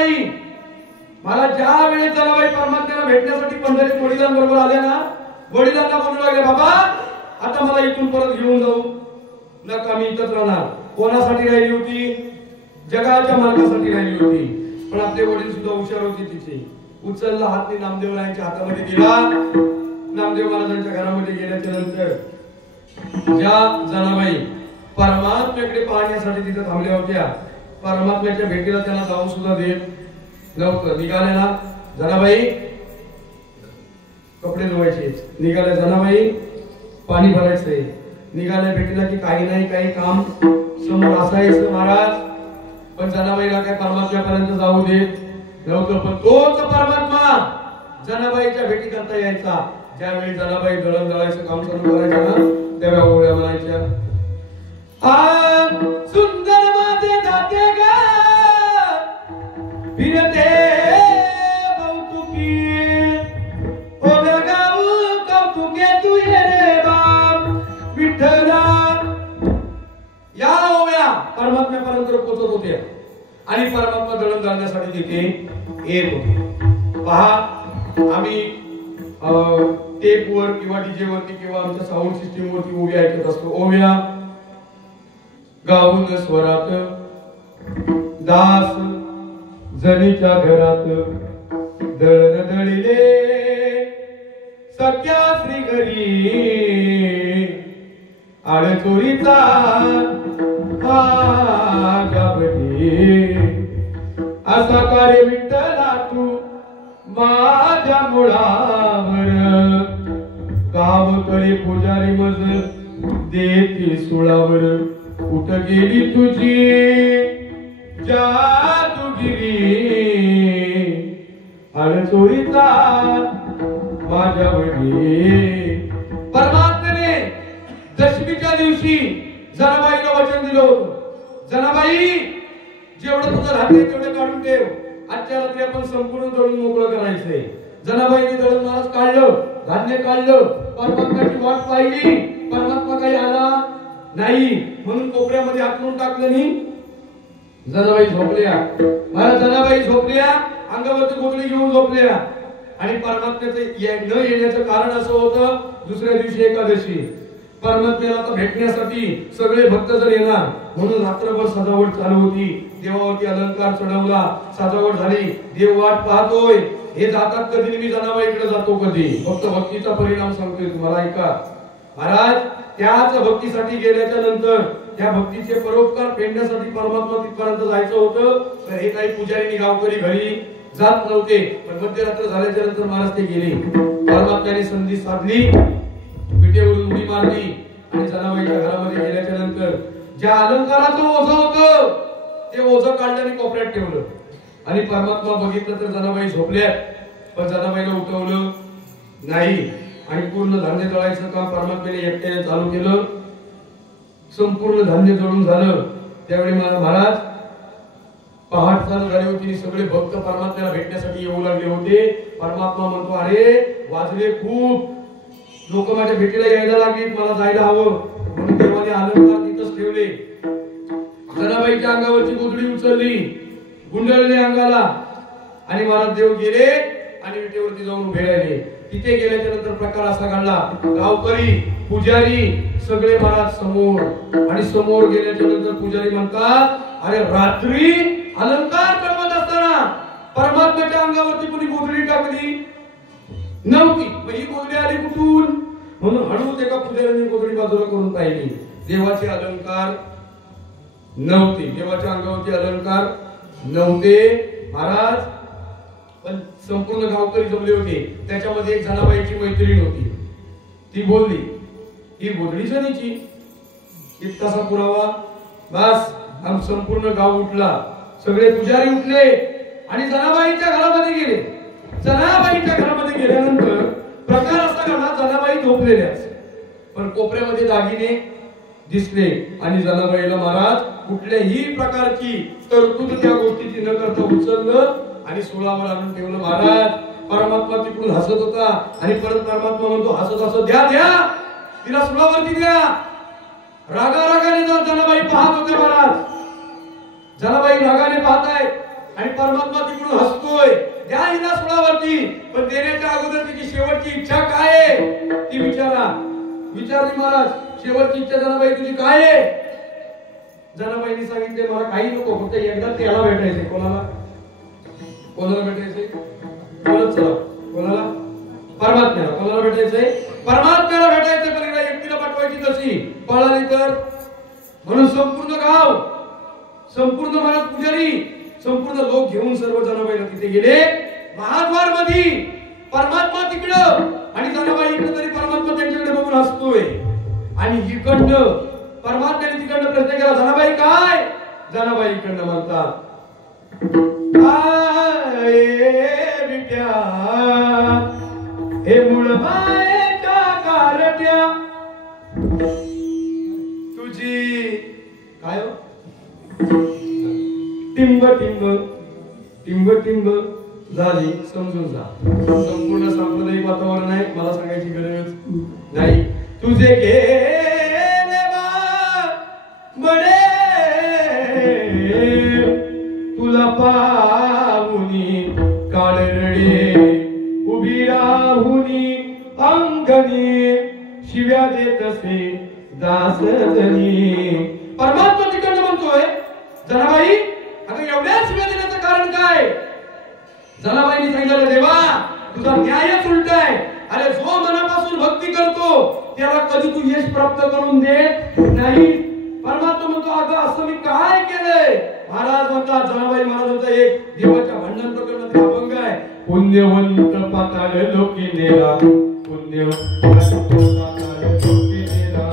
जनाबाई, मला ज्या वेळेस जनाबाई परमात्म्याला भेटण्यासाठी पंढरीत वडिलांबरोबर आल्या ना, वडिलांना म्हणू लागले, बाबा आता मला इथून परत घेऊन जाऊ नका, मी इथंच राहणार. कोणासाठी राहिली होती? जगाच्या मालकासाठी राहिली होती. पण आपले वडील सुद्धा हुशार होते. तिचे उचलला हात नामदेवरायांच्या हातामध्ये दिला. नामदेव महाराजांच्या घरामध्ये गेल्याच्या नंतर ज्या जनाबाई परमात्म्याकडे पाहण्यासाठी तिथे थांबल्या होत्या, परमात्म्याच्या भेटीला त्यांना जाऊ सुद्धा देत नव्हतं. निघाल्या ना जनाबाई, कपडे धुवायचे, निघाल्या जनाबाई, पाणी भरायचंय, निघाल्या भेटीला की काही नाही काही काम समोर असायचं महाराज. पण जनाबाईला काय परमात्म्यापर्यंत जाऊ देत नव्हतं. पण तोच परमात्मा जनाबाईच्या भेटी करता यायचा. ज्यावेळी जनाबाई दळण दळायचं काम चालू करायचं ना, तेव्हा ओळ्या म्हणायच्या, सुंदर माझे जाते गा फिरते कौतुकी, ओव्या गाऊ कौतुके तू ये रे बाप विठ्ठला. या ओव्या परमात्म्यापर्यंत पोहोचत होत्या आणि परमात्मा दळण दळण्यासाठी तिथे येत होते. पहा, आम्ही टेपवर किंवा डीजे वरती किंवा आमच्या साऊंड सिस्टीम वरती ओव्या ऐकत असतो. ओव्या गाऊन स्वरात दास जणीच्या घरात दळण दळिले सख्या श्री घरी आडचोरीचा असा कार्य विठ्ठला तू माझ्या मुळावर गावकरी पुजारी मज देते सुळावर. कुठ गेली तुझी जादूगिरी आडचोरीचा माझ्यावरी. परमात्म्याने दशमीच्या दिवशी जनाबाईला वचन दिलं होतं, जनाबाई जेवढं तुझं राहते तेवढे काढून ठेव, आजच्या रात्री आपण संपूर्ण दळून मोकळं करायचंय. जनाबाईने दळण महाराज काढलं, धान्य काढलं, परमात्म्याची वाट पाहिली, परमात्मा काही आला नाही म्हणून कोपऱ्यामध्ये हातून टाकलं नाही. जनाबाई झोपल्या, महाराज जनाबाई झोपल्या, अंगावरती गोधडी घेऊन झोपल्या. आणि परमात्म्याचं न येण्याचं कारण असं होतं, दुसऱ्या दिवशी एकादशी, परमात्म्याला आता भेटण्यासाठी सगळे भक्त जर येणार म्हणून रात्रभर सजावट चालू होती. देवावरती अलंकार चढवला, सजावट झाली, देव वाट पाहतोय, हे जातात कधी, मी जनाबाईकडे जातो कधी. फक्त भक्तीचा परिणाम सांगतोय तुम्हाला, ऐका महाराज. त्याच भक्तीसाठी गेल्याच्या नंतर त्या भक्तीचे परोपकार फेडण्यासाठी परमात्मा तिथपर्यंत जायचं होतं. तर हे काही पुजारी गावकरी घरी जात नव्हते. पण मध्यरात्र झाल्याच्या नंतर महाराज ते गेले. परमात्म्याने संधी साधली, विटेवरून उडी मारली आणि जनाबाईच्या घरामध्ये गेल्याच्या नंतर ज्या अलंकाराचं ओझं होतं ते ओझं काढलं आणि कोपऱ्यात ठेवलं. आणि परमात्मा बघितलं तर जनाबाई झोपल्या, पण जनाबाईला उठवलं नाही. आणि पूर्ण धान्य दळायचं काम परमात्म्याने एकट्याने चालू केलं. संपूर्ण धान्य दळून झालं. त्यावेळी महाराज पहाट चालू झाली होती, सगळे भक्त परमात्म्याला भेटण्यासाठी येऊ लागले होते. परमात्मा म्हणतो, अरे वाजले खूप, लोक माझ्या भेटीला यायला लागली, मला जायला हवं. म्हणून देवाने अलंकार तिथंच ठेवले. जनाबाईच्या अंगावरची गोधडी उचलली, गुंडळले अंगाला आणि महाराज देव गेले आणि विटेवरती जाऊन उभे राहिले. तिथे गेल्याच्या नंतर प्रकार असा घडला, गावकरी पुजारी सगळे महाराज समोर. आणि समोर गेल्याच्या नंतर पुजारी म्हणतात, अरे रात्री अलंकार करत असताना परमात्म्याच्या अंगावरती कोणी गोधडी टाकली नव्हती, मग ही गोधडी आली कुठून? म्हणून हळूच एका पुजाऱ्याने गोधडी बाजूला करून पाहिली. देवाचे अलंकार नव्हते, देवाच्या अंगावरती अलंकार नव्हते महाराज. पण संपूर्ण गावकरी जमले होते. त्याच्यामध्ये एक जनाबाईची मैत्रीण होती. ती बोलली, ही गोधडी जणीची. इतकासा पुरावा बस, आम संपूर्ण गाव उठला, सगळे पुजारी उठले आणि जनाबाईच्या घरामध्ये गेले. जनाबाईच्या घरामध्ये गेल्यानंतर प्रकार असा घडला, जनाबाई झोपलेल्या पण कोपऱ्यामध्ये दागिने दिसले. आणि जनाबाईला महाराज कुठल्याही प्रकारची तरतूद त्या गोष्टीची न करता उचललं आणि सुळावर आणून ठेवलं. महाराज परमात्मा तिकडून हसत होता आणि परत परमात्मा म्हणतो, हसत हसत द्या द्या, तिला सुळावरती द्या. रागारागाने जनाबाई पाहत होते महाराज. जनाबाई रागाने पाहताय, आणि परमात्मा तिकडून हसतोय, द्या हिला सोडावरती, पण देण्याच्या अगोदर तिची शेवटची इच्छा काय आहे ती विचारली महाराज. शेवटची इच्छा जनाबाई तुझी काय आहे? जनाबाईंनी सांगितले मला काही नको, फक्त एकदा त्याला भेटायचे. कोणाला भेटायचे? कोणाला? परमात्म्याला. कोणाला भेटायचंय? परमात्म्याला भेटायचं. पण एकटीला पाठवायची कशी? पळाली तर? म्हणून संपूर्ण गाव, संपूर्ण महाराज पुजारी, संपूर्ण लोक घेऊन सर्व जनाबाईला तिथे गेले. महाद्वार मध्ये परमात्मा तिकडं आणि जनाबाई इकडे, तरी परमात्मा त्यांच्याकडे बघून हसतोय. आणि इकडनं परमात्म्याने तिकडनं प्रश्न केला, जनाबाई काय? जनाबाई इकडनं म्हणतात, बिट्या हे मूळ मायेच्या कारट्या तुझी काय टिंब टिंब टिंब टिंब झाली. समजून जा, संपूर्ण सांप्रदायिक वातावरण आहे, मला सांगायची गरज नाही. तुझे गेले बडे तुला पाहुनी काळरडे उभी राहुनी अंगणी शिव्या देत असे दासजनी. परमात्मा तिकडनं म्हणतोय, जनाबाई आता एवढ्या शिव्या देण्याचं कारण काय? जनाबाईंनी सांगितलं, देवा तुझा न्यायच उलटा आहे. अरे जो मनापासून भक्ती करतो त्याला कधी तू यश प्राप्त करून देत नाही. परमात्मा म्हणतो, अगं असं मी काय केलंय? महाराज म्हणतात, जनाबाई महाराज होता एक देवाच्या भांडण प्रकरणात अभंग आहे. पुण्यवंत पाताळ लोकी नेला, पुण्यवंत पाताळ लोकी नेला,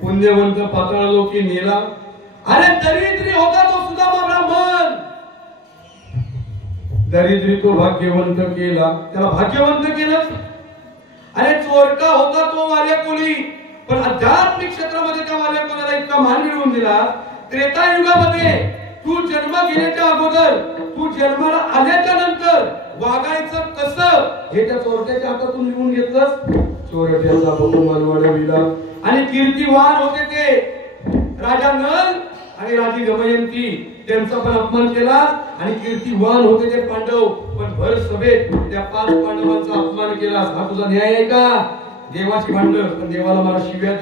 पुण्यवंत पाताळ लोकी नेला. अरे दरिद्री होता तो सुदामा ब्राह्मण, दरिद्री तो भाग्यवंत केला, त्याला भाग्यवंत केलं. अरे चोरटा होता तो वाल्या कोली, पण आध्यात्मिक क्षेत्रामध्ये त्या वाल्या कोणाला इतका मान मिळवून दिला. त्रेतायुगामध्ये तू जन्म घेण्याच्या अगोदर, तू जन्माला आल्याच्या नंतर वागायचं कसं हे त्या चोरट्याच्या हातातून लिहून घेतलंस. चोरट्याचा बहुमान वाढविला आणि कीर्तिवान होते ते राजा नल आणि राजी दमयंती, त्यांचा पण अपमान केला. आणि कीर्तिवान होते ते पांडव, पण भर सभेत त्या 5 पांडवांचा अपमान केला. हा तुझा न्याय आहे का? देवाची भांडण, पण देवाला मला शिव्या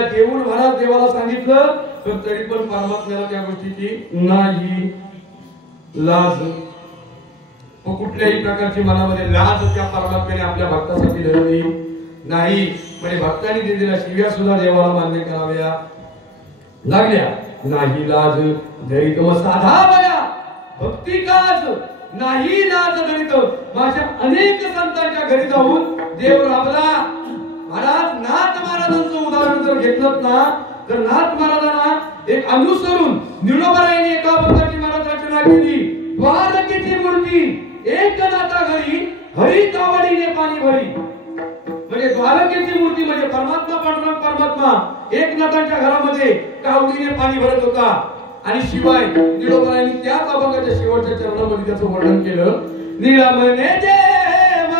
देऊन महाराज देवाला सांगितलं, पण तरी पण परमात्म्याला त्या गोष्टीची नाही लाज. कुठल्याही प्रकारची मनामध्ये लाज त्या परमात्म्याने आपल्या भक्तासाठी धरली नाही. म्हणजे भक्तांनी दिलेल्या शिव्या सुद्धा देवाला मान्य कराव्या लागल्या. नाही लाज धरित मग साधा बया भक्ती काज, नाही लाज धरित. माझ्या अनेक संतांच्या घरी जाऊन देव राबला. महाराज नाथ महाराजांचं उदाहरण जर घेतलं ना, तर नाथ महाराजांना एक अनुसरून निळोबारायांनी एका अभंगाची महाराज रचना केली. द्वारकेची मूर्ती एक नाथा घरी, हरी कावडीने पाणी भरी. म्हणजे द्वारकेची मूर्ती म्हणजे परमात्मा, पांडुरंग परमात्मा एकनाथांच्या घरामध्ये कावडीने पाणी भरत होता. आणि शिवाय निळोबारायांनी त्याच अभंगाच्या शेवटच्या चरणामध्ये त्याचं वर्णन केलं. निळमने देव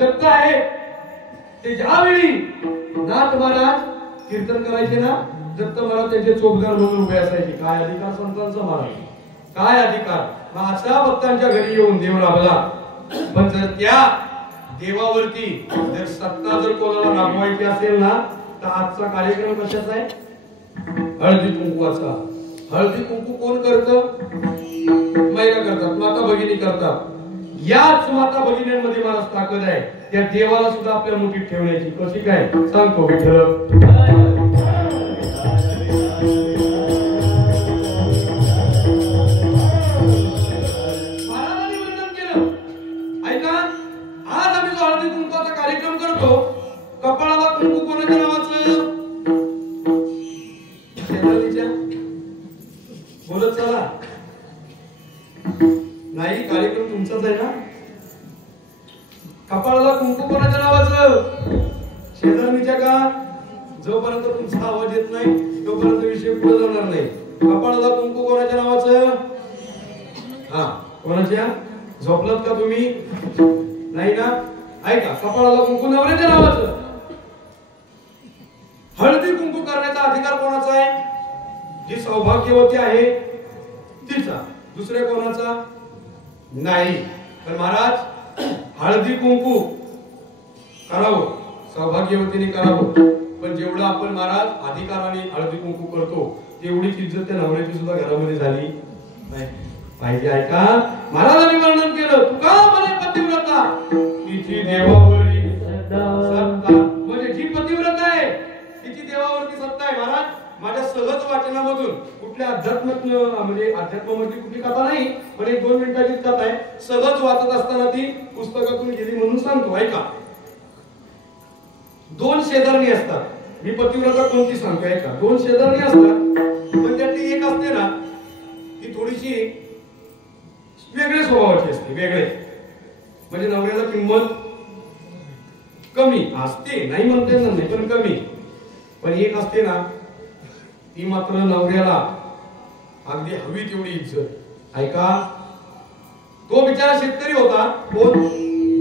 दत्त आहे ते ज्यावेळी नाथ महाराज कीर्तन करायचे ना, दत्त महाराज त्यांचे चोपदार म्हणून उभे असायचे. काय अधिकार संतांचा महाराज, काय अधिकार. अशा भक्तांच्या घरी येऊन देव राबला. पण जर त्या देवावरती जर सत्ता जर कोणाला राबवायची असेल ना, तर आजचा कार्यक्रम कशाचा आहे? हळदी कुंकवाचा. हळदी कुंकू कोण करतं? महिला करतात, माता भगिनी करतात. याच माता भगिनींमध्ये मला ताकद आहे त्या देवाला सुद्धा आपल्या मुठीत ठेवण्याची. कशी काय सांगतो विठ्ठल. कपाळाला कुंकू कोणाच्या नावाचं? शेजारीच्या. बोलत चला. नाही, कार्यक्रम तुमचाच आहे ना. कपाळाला कुंकू कोणाच्या नावाचं? शेजारणीच्या का? जोपर्यंत तुमचा आवाज येत नाही तोपर्यंत विषय पुढे जाणार नाही. कपाळाला कुंकू कोणाच्या नावाचं? हा, कोणाच्या? झोपलात का तुम्ही? नाही ना. ऐका, कपाळाला कुंकू नवऱ्याच्या नावाचं. हळदी कुंकू करण्याचा अधिकार कोणाचा आहे? जी सौभाग्यवती आहे तिचा. दुसऱ्या कोणाचा नाही. पण महाराज हळदी कुंकू करावं, सौभाग्यवतीने करावं. पण जेवढं आपण महाराज अधिकाराने हळदी कुंकू करतो तेवढीच इज्जत त्या नवऱ्याची सुद्धा घरामध्ये झाली पाहिजे. ऐका, महाराजांनी वर्णन केलं, तुका म्हणे पतिव्रता तिची देवावरी सत्ता. म्हणजे जी पतिव्रता आहे तिची देवावरती सत्ता आहे. महाराज माझ्या सहज वाचनामधून कुठल्या म्हणजे अध्यात्मामध्ये कुठली कथा नाही, पण 1-2 मिनिटाची कथा आहे. सहज वाचत असताना ती पुस्तकातून गेली म्हणून सांगतो. ऐका, 2 शेजारणी असतात. मी पतिव्रता कोणती सांगतो. ऐका, 2 शेजारणी असतात. पण त्यातली एक असते ना, ती थोडीशी वेगळ्या स्वभावाची असते. वेगळे म्हणजे नवऱ्याला किंमत कमी असते, नाही म्हणता येणार नाही, पण कमी. पण एक असते ना, ती मात्र नवऱ्याला अगदी हवी तेवढी इज्जत. ऐका, तो बिचारा शेतकरी होता. कोण?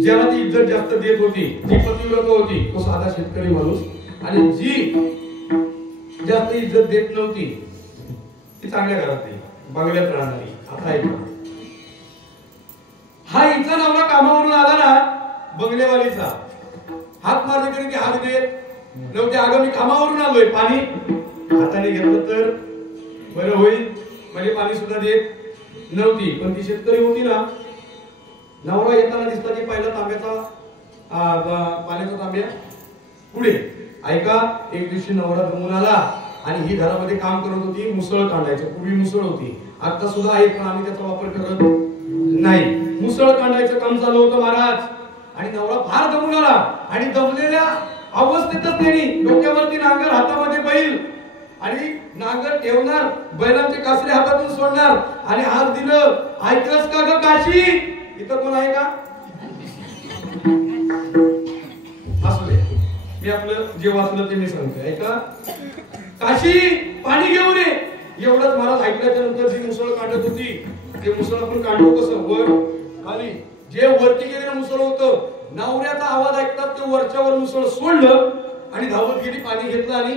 ज्याला ती इज्जत जास्त देत होती, जी पतिव्रता होती, तो साधा शेतकरी माणूस. आणि जी जास्त इज्जत देत नव्हती ती चांगल्या घरातली, बंगल्यात राहणारी. आता ऐका, हा हिचा नवरा कामावरून आला ना, बंगलेवालीचा हात मारले तरी ती हात देत नव्हते. अगं मी कामावरून आलोय, पाणी हाताने घेतलं तर बरं होईल म्हणजे पाणी सुद्धा देत नव्हती. पण ती शेतकरी होती ना, नवरा येताना दिसला की पहिला तांब्याचा पाण्याचा तांब्या पुढे. ऐका, एक दिवशी नवरा दमून आला आणि ही घरामध्ये काम करत होती, मुसळ काढायचं. पूर्वी मुसळ होती, आता सुद्धा आहे, पण आम्ही त्याचा वापर करत नाही. मुसळ काढायचं काम चालू होतं महाराज. आणि नवरा फार दमून आला आणि दमलेल्या अवस्थेतच त्यांनी डोक्यावरती नांगर, हातामध्ये बैल, आणि नांगर ठेवणार, बैलांचे कासरे हातातून सोडणार आणि हात दिलं. ऐकलंस का ग काशी? इथं कोण आहे का? असू दे, मी आपलं जे वाचलं ते मी सांगतोय. ऐका, काशी पाणी घेऊन ये. एवढंच महाराज ऐकल्याच्या नंतर जी मुसळ काढत होती, ते मुसळ आपण काढतो कसं? वर खाली. जे वरती गेलेलं मुसळ होतं, नवऱ्याचा आवाज ऐकतात ते वरच्यावर मुसळ सोडलं आणि धावत गेली, पाणी घेतलं आणि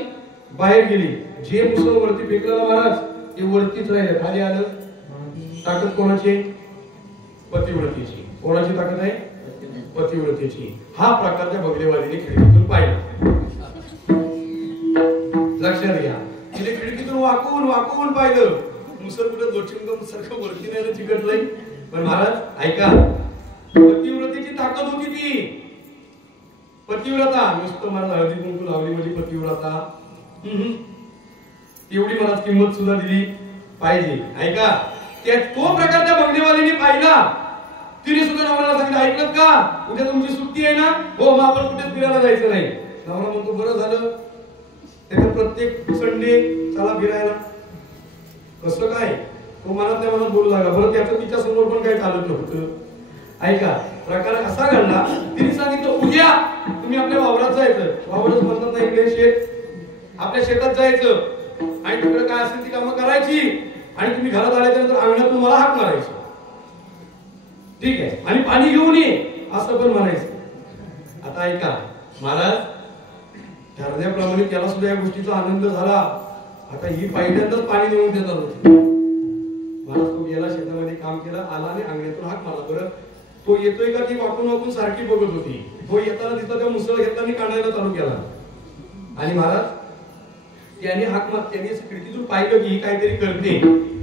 बाहेर गेली. जे मुसळ वरती फेकलं महाराज ते वरतीच राहिलं, खाली आलं. ताकद कोणाची? पतिव्रतेची. कोणाची ताकद आहे? पतिव्रतेची. हा प्रकार त्या बंगलेवालीने खिडकीतून पाहिला. लक्षात घ्या, तिने खिडकीतून वाकून वाकून पाहिलं. मुसळ कुठं लोचिंगम सारखं वरती नाही चिकटलंय. पण महाराज ऐका, पतिव्रतेची ताकद होती ती. पतिव्रता नुसतं मला हळदी कुंकू लावली म्हणजे पतिव्रता? एवढी मला किंमत सुद्धा दिली पाहिजे. ऐका, त्या तो प्रकार त्या बंगलेवालीने पाहिला. तिने सुद्धा नवऱ्याला सांगितलं, ऐकलं का उद्या तुमची सुट्टी आहे ना? हो, मग आपण कुठे फिरायला जायचं नाही. नवरा म्हणतो बरं झालं, त्याच्या प्रत्येक संडे चला फिरायला. कसं काय? तो मनातल्या मनात बोलू लागला. बरं, त्याचं तिच्या समोर पण काही चालत नव्हतं. ऐका, प्रकार असा घडला, तिने सांगितलं उद्या तुम्ही आपल्या वावरात जायचं. वावरच म्हणतात ना इकडे शेत, आपल्या शेतात जायचं आणि तिकडे काय असेल ती कामं करायची आणि तुम्ही घरात आल्याच्या नंतर अंगणात तुम्हाला हाक मारायची. ठीक आहे, आणि पाणी घेऊन ये असं पण म्हणायचं. आता ऐका महाराज, ठरल्याप्रमाणे त्याला सुद्धा या गोष्टीचा आनंद झाला. आता ही पहिल्यांदाच पाणी देऊन देणार होती. महाराज तो गेला शेतामध्ये काम केलं, आला आणि अंगण्यातून हाक मारला. बरं तो येतोय का ती वाकून वाकून सारखी बघत होती. तो येताना दिसला, त्या मुसळ घेताना काढायला चालू केला. आणि महाराज त्याने हाक मार, त्याने खिडकीतून पाहिलं की ही काहीतरी करते,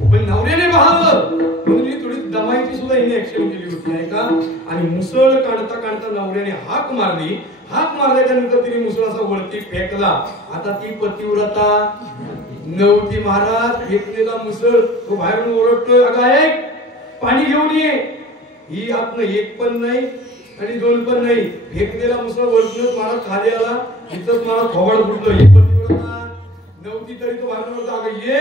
पण नवऱ्याने पाहावं म्हणून थोडी दमाईची सुद्धा हिने ऍक्शन केली होती नाही का. आणि मुसळ काढता काढता नवऱ्याने हाक मारली. हाक मारल्याच्या नंतर तिने मुसळ असा वरती फेकला. आता ती पतिव्रता नव्हती महाराज. फेकलेला मुसळ तो बाहेरून ओरडतोय, अगं ऐक पाणी घेऊन ये. ही आतनं एक पण नाही आणि दोन पण नाही. फेकलेला मुसळ वरतूनच महाराज खाली आला. इथंच मला थोबाड फुटलं. ही पतिव्रता नव्हती तरी तो बाहेरून ओरडतो, अगं ये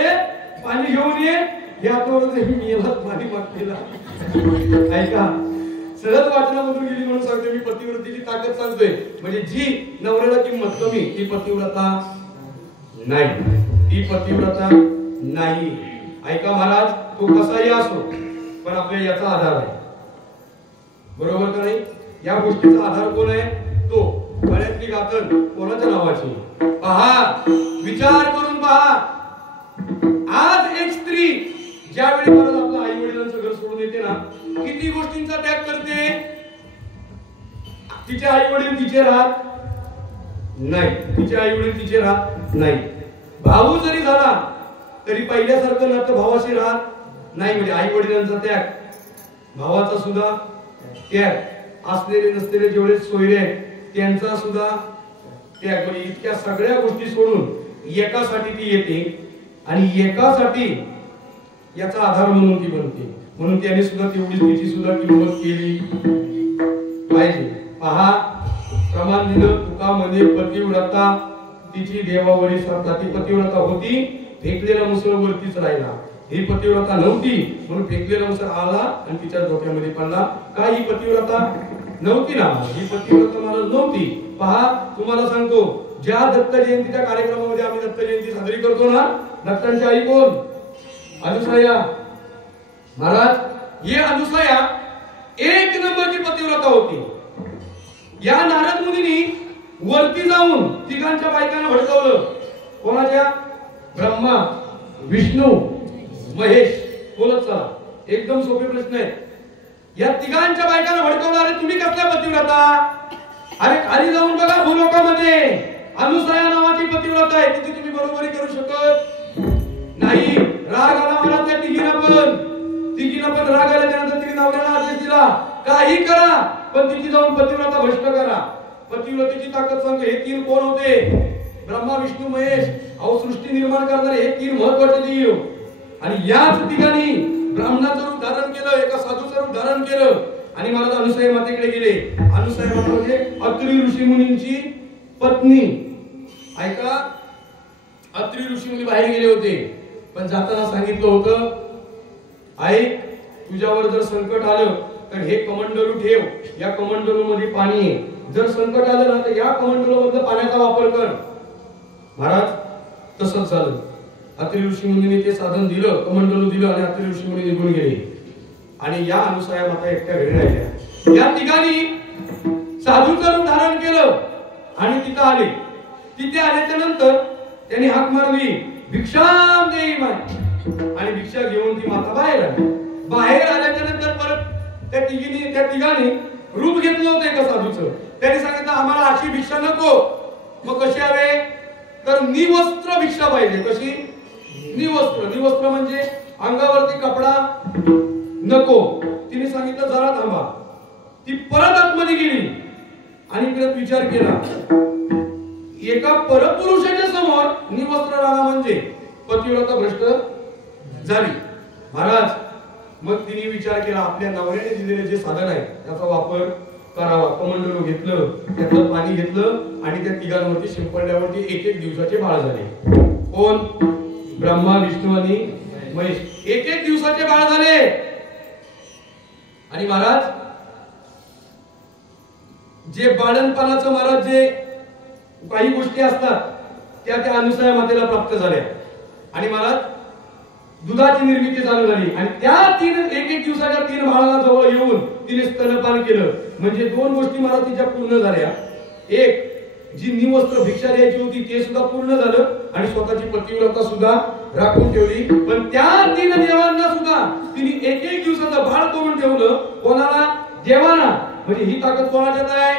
पाणी घेऊन ये. या पाणी मागतेला ऐका सहज वाचनामधून गेली म्हणून सांगतोय मी. पतिव्रतेची ताकद सांगतोय. म्हणजे जी नवऱ्याला किंमत कमी ती पतिव्रता नाही, ती पतिव्रता नाही. ऐका महाराज, तो कसाही असो पण आपल्या याचा आधार आहे, बरोबर का नाही. या गोष्टीचा आधार कोण आहे? तो गळ्यातली गाथण कोणाच्या नावाची? पहा, विचार करून पहा. आज एक स्त्री ज्यावेळी महाराज आपल्या आई वडिलांचं घर सोडून येते ना, किती गोष्टींचा त्याग करते. तिचे आई वडील तिचे राहत नाही, तिचे आई वडील तिचे राहत नाही. भाऊ जरी झाला तरी पहिल्यासारखं नातं भावाशी राहत नाही. म्हणजे आई वडिलांचा त्याग, भावाचा सुद्धा त्याग, असलेले नसलेले जेवढे सोयरे आहेत त्यांचा सुद्धा त्याग. म्हणजे इतक्या सगळ्या गोष्टी सोडून एकासाठी ती येते आणि एकासाठी याचा आधार म्हणून ती बनते. म्हणून त्याने सुद्धा तेवढीच तिची सुद्धा किंमत केली पाहिजे. पहा, प्रमाण दिलं तुकामध्ये पतिव्रता तिची देवावरी श्रद्धा. ती पतिव्रता होती, फेकलेला मुसळ वरतीच राहिला. ही पतिव्रता नव्हती म्हणून फेकलेला मुसळ आला आणि तिच्या डोक्यामध्ये पडला. का ही पतिव्रता नव्हती ना, ही पतिव्रता मला नव्हती. पहा, तुम्हाला सांगतो, ज्या दत्त जयंतीच्या कार्यक्रमामध्ये आम्ही दत्त जयंती साजरी करतो ना, दत्तांची आई कोण? अनुसया. महाराज, ही अनुसया एक नंबरची पतिव्रता होती. या नारद मुनींनी वरती जाऊन तिघांच्या बायकांना भडकवलं. कोणाच्या? ब्रह्मा, विष्णू, महेश. बोलत चला, एकदम सोपे प्रश्न आहे. या तिघांच्या बायकांना भडकवलं. अरे तुम्ही कसल्या पतिव्रता? अरे खाली जाऊन बघा भूलोकामध्ये अनुसया नावाची पतिव्रता आहे. तिथे तुम्ही बरोबरी करू शकत नाही. राग आला मला त्या तिघींना पण राग आला. त्यानंतर तिने नवऱ्याला आदेश दिला, काही करा पण तिची जाऊन पतिव्रता भ्रष्ट करा. पतिव्रतेची ताकद सांग. हे तीन कोण होते? ब्रह्मा, विष्णू, महेश. अहो, सृष्टी निर्माण करणारे हे तीन महत्वाचे देव. आणि याच ठिकाणी ब्राह्मणाचं रूप धारण केलं, एका साधूचं रूप धारण केलं आणि महाराज अनुसया मातेकडे गेले. अनुसया माता म्हणजे अत्री ऋषी मुनींची पत्नी. ऐका, अत्री ऋषी मुनी बाहेर गेले होते, पण जाताना सांगितलं होतं, ऐक, तुझ्यावर जर संकट आलं तर हे कमंडलू ठेव. या कमंडलू मध्ये पाणी आहे. जर संकट आलं ना तर या कमंडलू मधलं पाण्याचा वापर कर. महाराज, तसंच झालं. अत्री ऋषी मुनीने ते साधन दिलं, कमंडलू दिलं आणि अत्री ऋषी मुनी निघून गेले. आणि या अनुसया माता एकट्या घरी राहिल्या. या ठिकाणी साधूचं रूप धारण केलं आणि तिथं आले. तिथे आल्याच्या नंतर त्यांनी हाक मारली, भिक्षाम देई माय. आणि भिक्षा घेऊन ती माता बाहेर आली. बाहेर आल्याच्या नंतर परत त्या तिघांनी रूप घेतलं होतं एका साधूचं. त्यांनी सांगितलं, आम्हाला अशी भिक्षा नको. मग कशी हवे? तर निवस्त्र भिक्षा पाहिजे. कशी? निवस्त्र. निवस्त्र म्हणजे अंगावरती कपडा नको. तिने सांगितलं, जरा थांबा. ती परत आतमध्ये गेली आणि परत विचार केला. एका परपुरुषाच्या समोर निवस्त्र राहा म्हणजे पतिव्रता भ्रष्ट झाली. महाराज, मग तिने विचार केला, आपल्या नवऱ्याने दिलेले जे साधन आहे त्याचा वापर करावा. कमंडलू घेतलं, त्यातलं पाणी घेतलं आणि त्या तिघांवरती शिंपडल्यावरती एक एक दिवसाचे बाळ झाले. कोण? ब्रह्मा, विष्णू आणि महेश. एक एक दिवसाचे बाळ झाले. आणि महाराज, जे बाळणपणाचं महाराज जे काही गोष्टी असतात त्या अनुसया मातेला प्राप्त झाल्या. आणि महाराज, दुधाची निर्मिती चालू झाली आणि त्या एक एक दिवसाच्या 3 बाळांना जवळ येऊन तिने स्तनपान केलं. म्हणजे 2 गोष्टी महाराज तिच्या पूर्ण झाल्या. एक जी निवस्त्र भिक्षा द्यायची होती ते सुद्धा पूर्ण झालं आणि स्वतःची पतिव्रता सुद्धा राखून ठेवली. पण त्या 3 देवांना सुद्धा तिने एक एक दिवसाचं भाड करून ठेवलं. कोणाला? देवाना. म्हणजे ही ताकद कोणाच्यात आहे?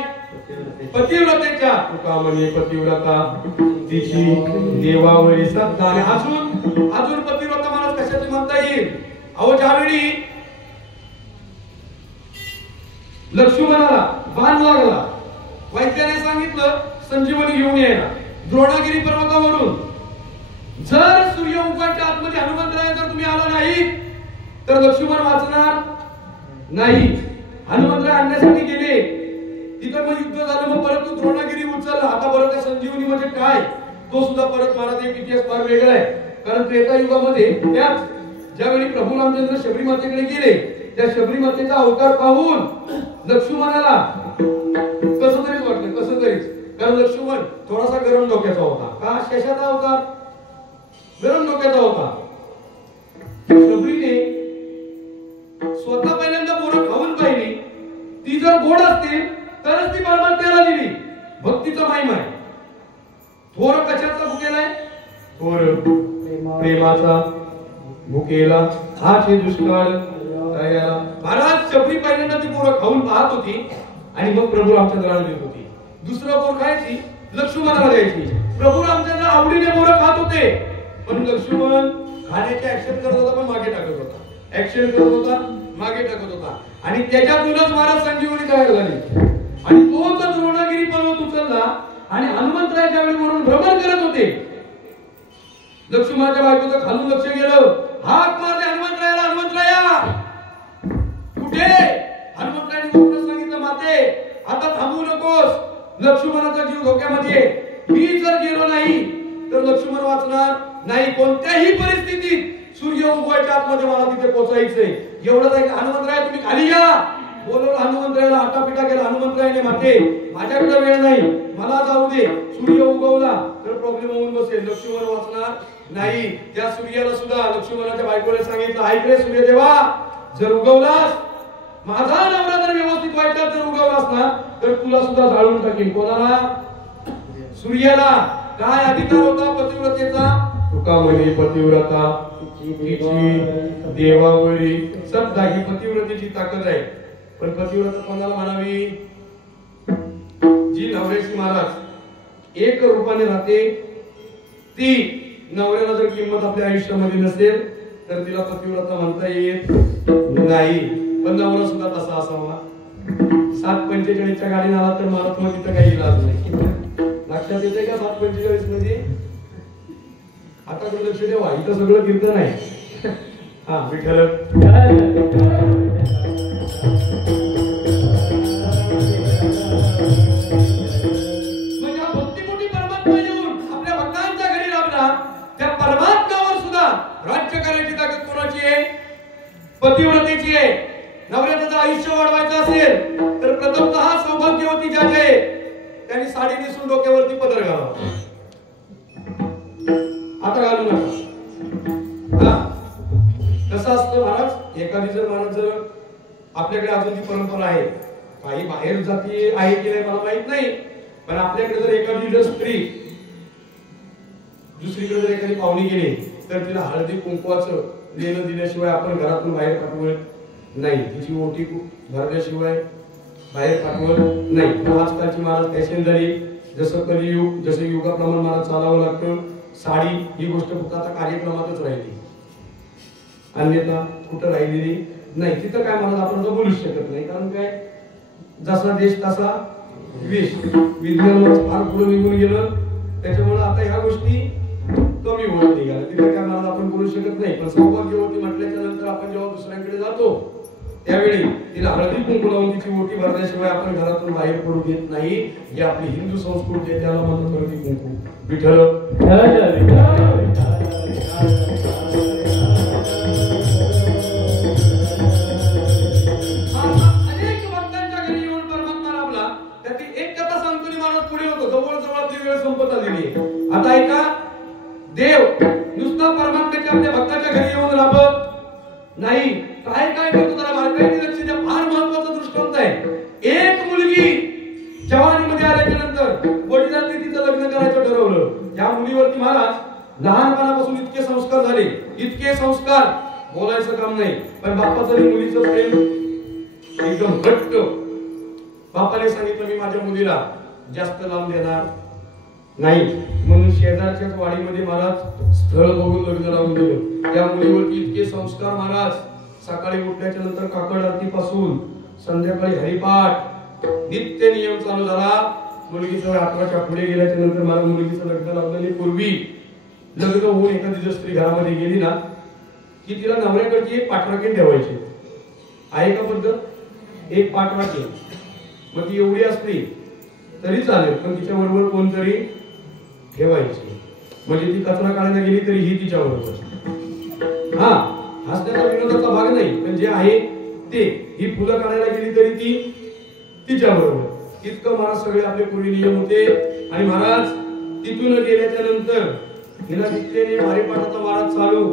पतिव्रतेच्या. तुका म्हणे पतिव्रता तिची देवावरी श्रद्धा. आणि अजून पतिव्रता महाराज कशाची म्हणता येईल? अहो ज्यावेळी लक्ष्मणाला बाण लागला, वैद्याने सांगितलं संजीवनी घेऊन यायला द्रोणागिरी पर्वतावरून. जर सूर्य उगवायच्या आतमध्ये हनुमंतराय जर तुम्ही आला नाही तर लक्ष्मण वाचणार नाही. हनुमंतराय आणण्यासाठी गेले, तिथं मग युद्ध झालं. मग परत तो द्रोणागिरी उचलला. आता परत त्या संजीवनी म्हणजे काय तो सुद्धा परत महाराज एक इतिहास फार वेगळा आहे. कारण त्रेतायुगामध्ये त्याच ज्यावेळी प्रभू रामचंद्र शबरी मातेकडे गेले, त्या शबरी मातेचा अवतार पाहून लक्ष्मणाला कसं तरीच वाटलं, कसं तरीच. कारण लक्ष्मण थोडासा गरम डोक्याचा होता. का? शेषाचा अवतार गरम डोक्याचा होता. शबरीने स्वतः पहिल्यांदा बोरं खाऊन पाहिली. ती जर गोड असतील तरच ती परमात्म्याला दिली. भक्तीचा महिमा आहे. थोर कशाचा भुकेलाय? थोर प्रेमाचा भुकेला हाच हे दुष्काळ. महाराज शबरी पहिल्यांदा ती बोरं खाऊन पाहत होती आणि मग प्रभू रामचंद्राला देत होती. दुसरं बोर खायची, लक्ष्मणाला द्यायची. प्रभू रामचंद्र आवडीने बोरं खात होते, पण लक्ष्मण खाण्याचे ऍक्शन करत होता, पण मागे टाकत होता. ऍक्शन करत होता, मागे टाकत होता. आणि त्याच्यातूनच महाराज संजीवनी तयार झाली. आणि तोच द्रोणागिरी पर्वत उचलला. आणि हनुमंतराय ज्यावेळी वरून भ्रमण करत होते, लक्ष्मणाच्या बायकोचं खालून लक्ष गेलं. हाक मारले हनुमंतरायाला, हनुमंतराया कुठे? हनुमंतरायाने वरून सांगितलं, माते आता थांबू नकोस, लक्ष्मणाचा जीव धोक्यामध्ये. मी जर गेलो नाही तर लक्ष्मण वाचणार नाही. कोणत्याही परिस्थितीत सूर्य उगवायच्या आतमध्ये मला तिथे पोहोचायचंय. एवढंच आहे. हनुमंतराय तुम्ही खाली या. बोलवलं हनुमंतरायाला, आटापिटा केला. हनुमंतरायाने, माते माझ्याकडे वेळ नाही, मला जाऊ दे. सूर्य उगवला तर प्रॉब्लेम होऊन बसेल, लक्ष्मण वाचणार नाही. त्या सूर्याला सुद्धा लक्ष्मणाच्या बायकोने सांगितलं, ऐक रे सूर्यदेवा, जर उगवलास, माझा नवरा जर व्यवस्थित व्हायचा जर उगवलास ना तर तुला सुद्धा जाळून टाकीन. कोणाला? सूर्याला. काय अधिकार होता पतिव्रतेचा? तुका म्हणे पतिव्रता तिची देवावरी श्रद्धा. ही पतिव्रतेची ताकद आहे. पण पतिव्रता कोणाला म्हणावी? जी नवऱ्याची महाराज एक रूपाने राहते, ती नवऱ्याला जर किंमत आपल्या आयुष्यामध्ये नसेल तर तिला पतिव्रता म्हणता येत नाही. पण नवरा सुद्धा तसा असावा. 7:45च्या गाडीने आला तर महाराज तिथं काही इलाज नाही. लक्षात येते का? 7:45 मध्ये आता लक्ष देवा, इथं सगळं कीर्तन आहे. हा विठ्ठल म्हणजे हा भक्तिमुठी परमात्मा येऊन आपल्या भक्तांच्या घरी राबला. त्या परमात्म्यावर सुद्धा राज्य करायची ताकद कोणाची आहे? पतिव्रतेची आहे. नवऱ्याचं आयुष्य वाढवायचं असेल तर प्रथमतः सौभाग्यवती ज्याचे त्यांनी साडी नेसून डोक्यावरती पदर घालावा. आता घालू नका. कसं असतं महाराज, एखादी जर महाराज जर आपल्याकडे अजून ती परंपरा आहे, काही बाहेर जाती आहे की नाही मला माहित नाही, पण आपल्याकडे जर एखादी जर स्त्री दुसरीकडे जर एखादी पाहुणी गेली तर तिला हळदी कुंकवाचं देणं दिल्याशिवाय आपण घरातून बाहेर पाठवत नाही. तिची ओटी भरल्याशिवाय बाहेर पाठवत नाही. आजकालची महाराज फॅशन झाली. जसं कलियुग, जसं युगाप्रमाणे महाराज चालावं लागतं. साडी ही गोष्ट फक्त आता कार्यक्रमातच राहिली, अन्यथा कुठं राहिलेली नाही. तिथं काय महाराज आपण तर बोलूच शकत नाही. कारण काय, जसा देश तसा वेश. विज्ञान फार पुढे निघून गेलं, त्याच्यामुळे आता ह्या गोष्टी कमी होत निघाल्या. तिथे काय महाराज आपण बोलू शकत नाही. पण सौभाग्यवती म्हटल्याच्या नंतर आपण जेव्हा दुसऱ्यांकडे जातो त्यावेळी तिला हळदी कुंकू लावून तिची ओटी भरल्याशिवाय आपण घरातून बाहेर पडू देत नाही. ही आपली हिंदू संस्कृती आहे, त्याला म्हणतात हळदी कुंकू. विठ्ठल अनेक भक्तांच्या घरी येऊन परमात्मा राबला. त्यातली एक कथा सांगतो महाराज पुढे होतो. जवळजवळ आपली वेळ संपत आलेली आहे. आता ऐका, देव नुसता परमात्म्याच्या आपल्या भक्ताच्या घरी येऊन राबत नाही, काय काय करतो त्याला बारकाईने लक्ष द्या. फार महत्वाचा दृष्टांत आहे. एक मुलगी जवानीमध्ये झाल्याच्या नंतर वडिलांनी तिचं लग्न करायचं ठरवलं. त्या मुलीवरती महाराज लहानपणापासून इतके संस्कार झाले, इतके संस्कार बोलायचं काम नाही. पण बापाचं आणि मुलीचं प्रेम एकदम घट्ट. बापाने सांगितलं मी माझ्या मुलीला जास्त लांब देणार नाही, म्हणून शेजारच्याच वाडीमध्ये महाराज स्थळ बघून लग्न लावून दिलं. त्या मुलीवरती इतके संस्कार महाराज. सकाळी उठल्याच्या नंतर काकड आरती पासून संध्याकाळी हरिपाठ नित्य नियम चालू झाला. मुलगीचं 18च्या पुढे गेल्याच्या नंतर मला मुलगीचं लग्न लावलेली. पूर्वी लग्न होऊन एखादी जर स्त्री घरामध्ये गेली ना की तिला नवऱ्याकडची एक पाठराखीण ठेवायची. आहे का पद्धत? एक पाठराखीण. मग ती एवढी असली तरी चालेल, पण तिच्या बरोबर कोणतरी ठेवायची. म्हणजे ती कचरा काढायला गेली तरी ही तिच्या बरोबर. हा, हसण्याचा विनोदाचा भाग नाही, पण जे आहे ते. ही फुलं काढायला गेली तरी ती तिच्या बरोबर. इतकं महाराज सगळे आपले पूर्वी नियम होते. आणि महाराज तिथून गेल्याच्या नंतर हिला नित्याने हरिपाठाचा महाराज चालू.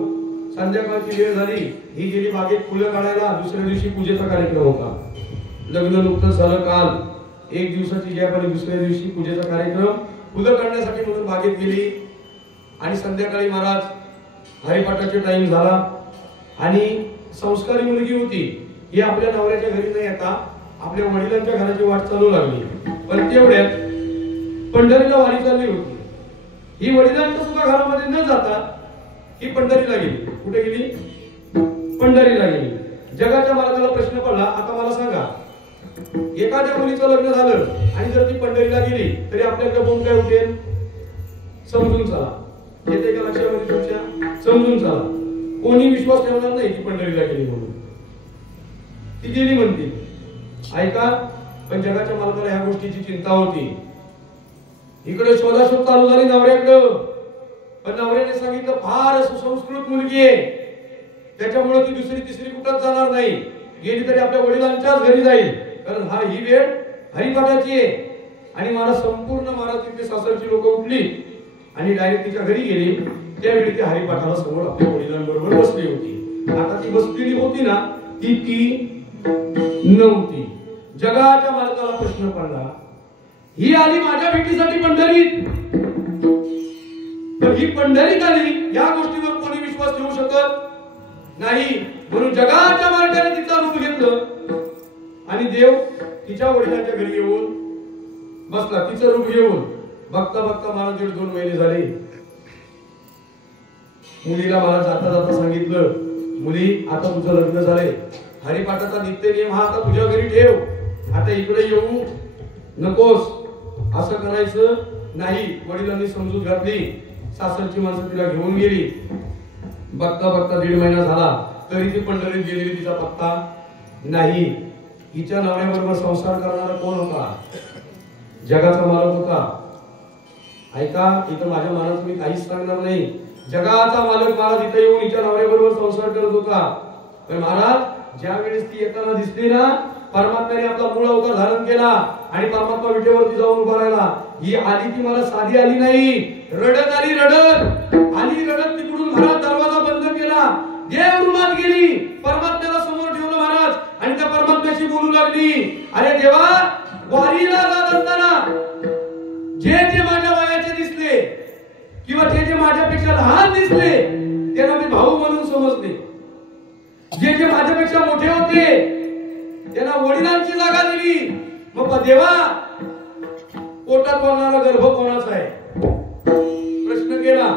संध्याकाळची वेळ झाली, ही गेली बागेत फुलं काढायला. दुसऱ्या दिवशी पूजेचा कार्यक्रम होता. लग्न नुकतंच झालं काल. एक दिवसाची गॅप आणि दुसऱ्या दिवशी पूजेचा कार्यक्रम. फुलं काढण्यासाठी म्हणून बागेत गेली. आणि संध्याकाळी महाराज हरिपाठाचा टाइम झाला. आणि संस्कारी मुलगी होती. ही आपल्या नवऱ्याच्या घरी न येता आपल्या वडिलांच्या घराची वाट चालू लागली. पण तेवढ्यात पंढरीला वारी चालली होती. ही वडिलांच्या सुद्धा घरामध्ये न जाता ही पंढरीला गेली. कुठे गेली? पंढरीला गेली. जगाच्या मालकाला प्रश्न पडला, आता मला सांगा, एखाद्या मुलीचं लग्न झालं आणि जर ती पंढरीला गेली तरी आपल्याकडे बोंब काय उठेल? समजून चला. येते का लक्षामध्ये तुमच्या? समजून चला. कोणी विश्वास ठेवणार नाही की पंढरीला गेली म्हणून. ती गेली म्हणते. ऐका, पण जगाच्या मालकाला ह्या गोष्टीची चिंता होती. इकडे शोधाशोध चालू झाली नवऱ्याकडं. पण नवऱ्याने सांगितलं फार सुसंस्कृत मुलगी आहे, त्याच्यामुळे ती दुसरी तिसरी कुठंच जाणार नाही. गेली तरी आपल्या वडिलांच्याच घरी जाईल, कारण ही वेळ हरिपाठाची आहे. आणि महाराज संपूर्ण महाराज तिथले सासरची लोक उठली आणि डायरेक्ट तिच्या घरी गेली. त्यावेळी ती हरिपाठाला समोर आपल्या वडिलांबरोबर बसली होती. आता ती बसलेली होती ना, ती नव्हती. जगाच्या मालकाला प्रश्न पडला, ही आली माझ्या भेटीसाठी पंढरीत, तर ही पंढरीत आली, या गोष्टीवर कोणी विश्वास ठेवू शकत नाही. म्हणून जगाच्या मालकाने तिचा रूप घेतलं आणि देव तिच्या वडिलांच्या घरी येऊन बसला. तिचं रूप घेऊन बघता बघता मला 1.5-2 महिने झाले. मुलीला मला जाता जाता सांगितलं, मुली आता तुझं लग्न झालंय, हरिपाठाचा नित्य नियम हा आता तुझ्या घरी ठेव, आता इकडे येऊ नकोस, असं करायचं नाही. वडिलांनी समजूत घातली. सासरची माणसं तिला घेऊन गेली. बघता बघता 1.5 महिना झाला तरी ती पंढरीत गेलेली तिचा पत्ता नाही. हिच्या नवऱ्याबरोबर संसार करणारा कोण होता? जगाचा मालक होता. ऐका, इथं माझ्या मनात मी काहीच सांगणार नाही. जगाचा मालक महाराज इथे येऊन हिच्या नवऱ्याबरोबर संसार करत होता. पण महाराज ज्या वेळेस ती येताना दिसली ना, परमात्म्याने आपला मूळ अवतार धारण केला आणि परमात्मा विटेवरती जाऊन उभा राहिला. ही आली ती मला साधी आली नाही, रडत आली. रडत आली, रडत तिकडून महाराज दरवाजा बंद केला. देव रूमात गेली, परमात्म्याला समोर ठेवलं महाराज आणि त्या परमात्म्याशी बोलू लागली, अरे देवा, वारीला जात असताना जे जे माझ्या वयाचे दिसले किंवा जे जे माझ्यापेक्षा लहान दिसले त्यांना मी भाऊ म्हणून समजले. जे जे माझ्यापेक्षा मोठे होते त्यांना वडिलांची जागा दिली. मग देवा, पोटात वाढणारा गर्भ कोणाचा आहे? प्रश्न केला,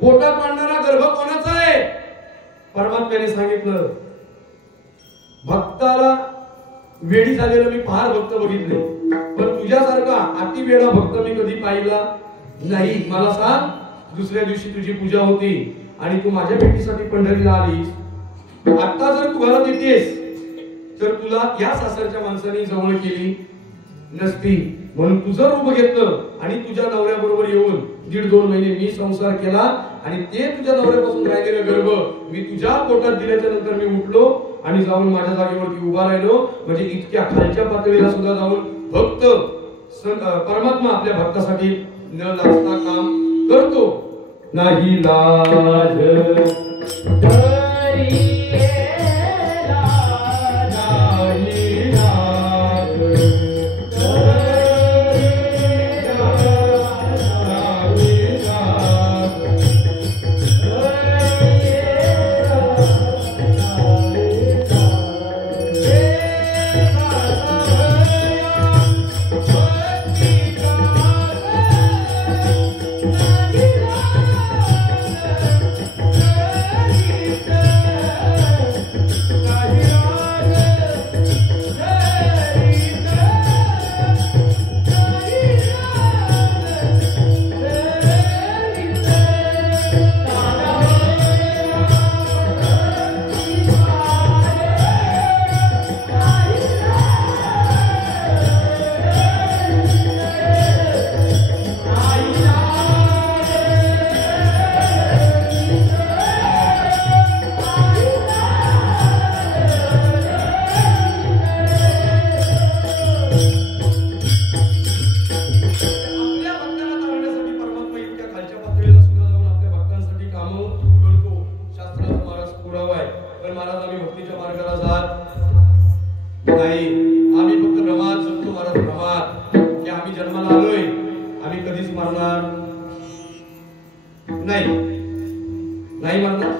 पोटात वाढणारा गर्भ कोणाचा आहे? परमात्म्याने सांगितलं, भक्ताला वेडी झालेलं मी फार भक्त बघितले, पण तुझ्यासारखा अति वेडा भक्त मी कधी पाहिला नाही. मला सांग, दुसऱ्या दिवशी तुझी पूजा होती आणि तू माझ्या भेटीसाठी पंढरीला आलीस. आता जर तू घरात येतेस तर तुला या सासरच्या माणसाने जवळ केली नसती. म्हणून तुझं रूप घेतलं आणि तुझ्या नवऱ्याबरोबर येऊन 1.5-2 महिने मी संसार केला आणि ते तुझ्या नवऱ्यापासून राहिलेलं गर्भ मी तुझ्या पोटात दिल्याच्या नंतर मी उठलो आणि जाऊन माझ्या जागेवरती उभा राहिलो. म्हणजे इतक्या खालच्या पातळीला सुद्धा जाऊन भक्त परमात्मा आपल्या भक्तासाठी न लाजता काम करतो. नाही लाज की आम्ही जन्माला आलोय, आम्ही कधीच मरणार नाही, नाही मरणार.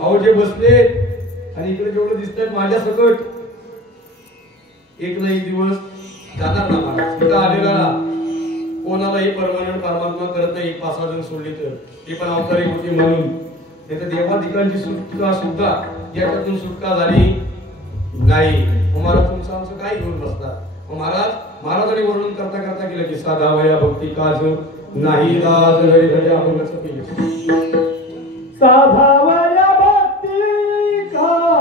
अहो जे बसले आणि इकडे जेवढं दिसतंय माझ्या सकट, एक ना एक दिवस जाणार ना महाराज. इथं आलेला कोणालाही परमानंट परमात्मा करत नाही. 5-6 जण सोडली तर ते पण अवतारी होते म्हणून. नाही तर देवाधिकांची सुटका सुद्धा याच्यातून सुटका झाली नाही. महाराज तुमचं आमचं काय घेऊन बसतात. महाराजांनी वर्णन करता करता केलं की साधावया भक्ती काज नाही लाज घरी घरी. आपण कसं केलं साधावया भक्ती काज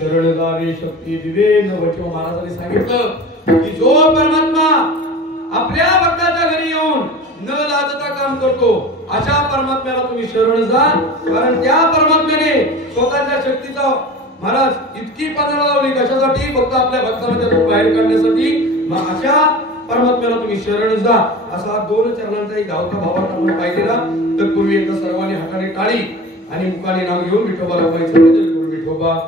शरण जावे शक्ती दिवे नवचो. महाराजांनी सांगितलं की जो परमात्मा आपल्या भक्ताच्या घरी येऊन न लाजता काम करतो अशा परमात्म्याला तुम्ही शरण जा. कारण त्या परमात्म्याने स्वतःच्या शक्तीचा महाराज इतकी पणाला लावली कशासाठी, फक्त आपल्या भक्ताला त्यातून बाहेर काढण्यासाठी. मग अशा परमात्म्याला तुम्ही शरण जा. असा 2 चरणांचा एक धावता भावात आपण पाहिलेला. तत्पूर्वी एकदा सर्वांनी हाताने टाळी आणि मुखाने नाव घेऊन विठोबाला म्हणायचं गुरु विठोबा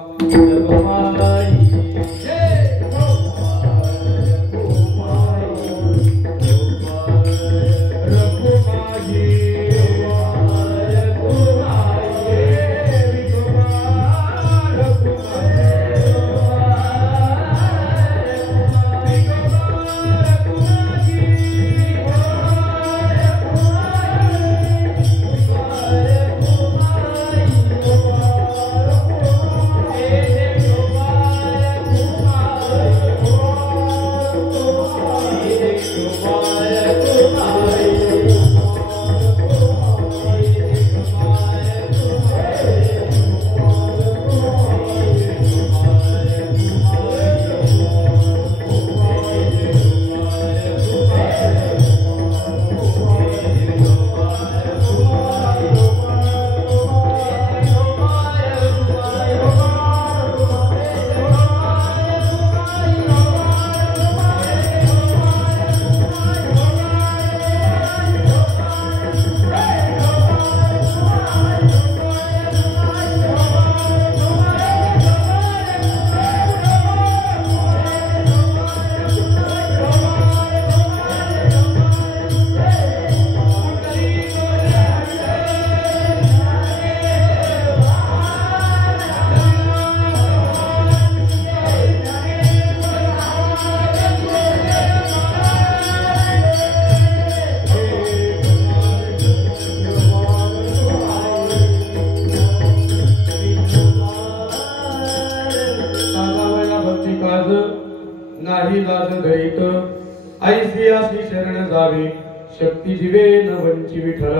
शक्ती जीवे न वंची विठ्ठल.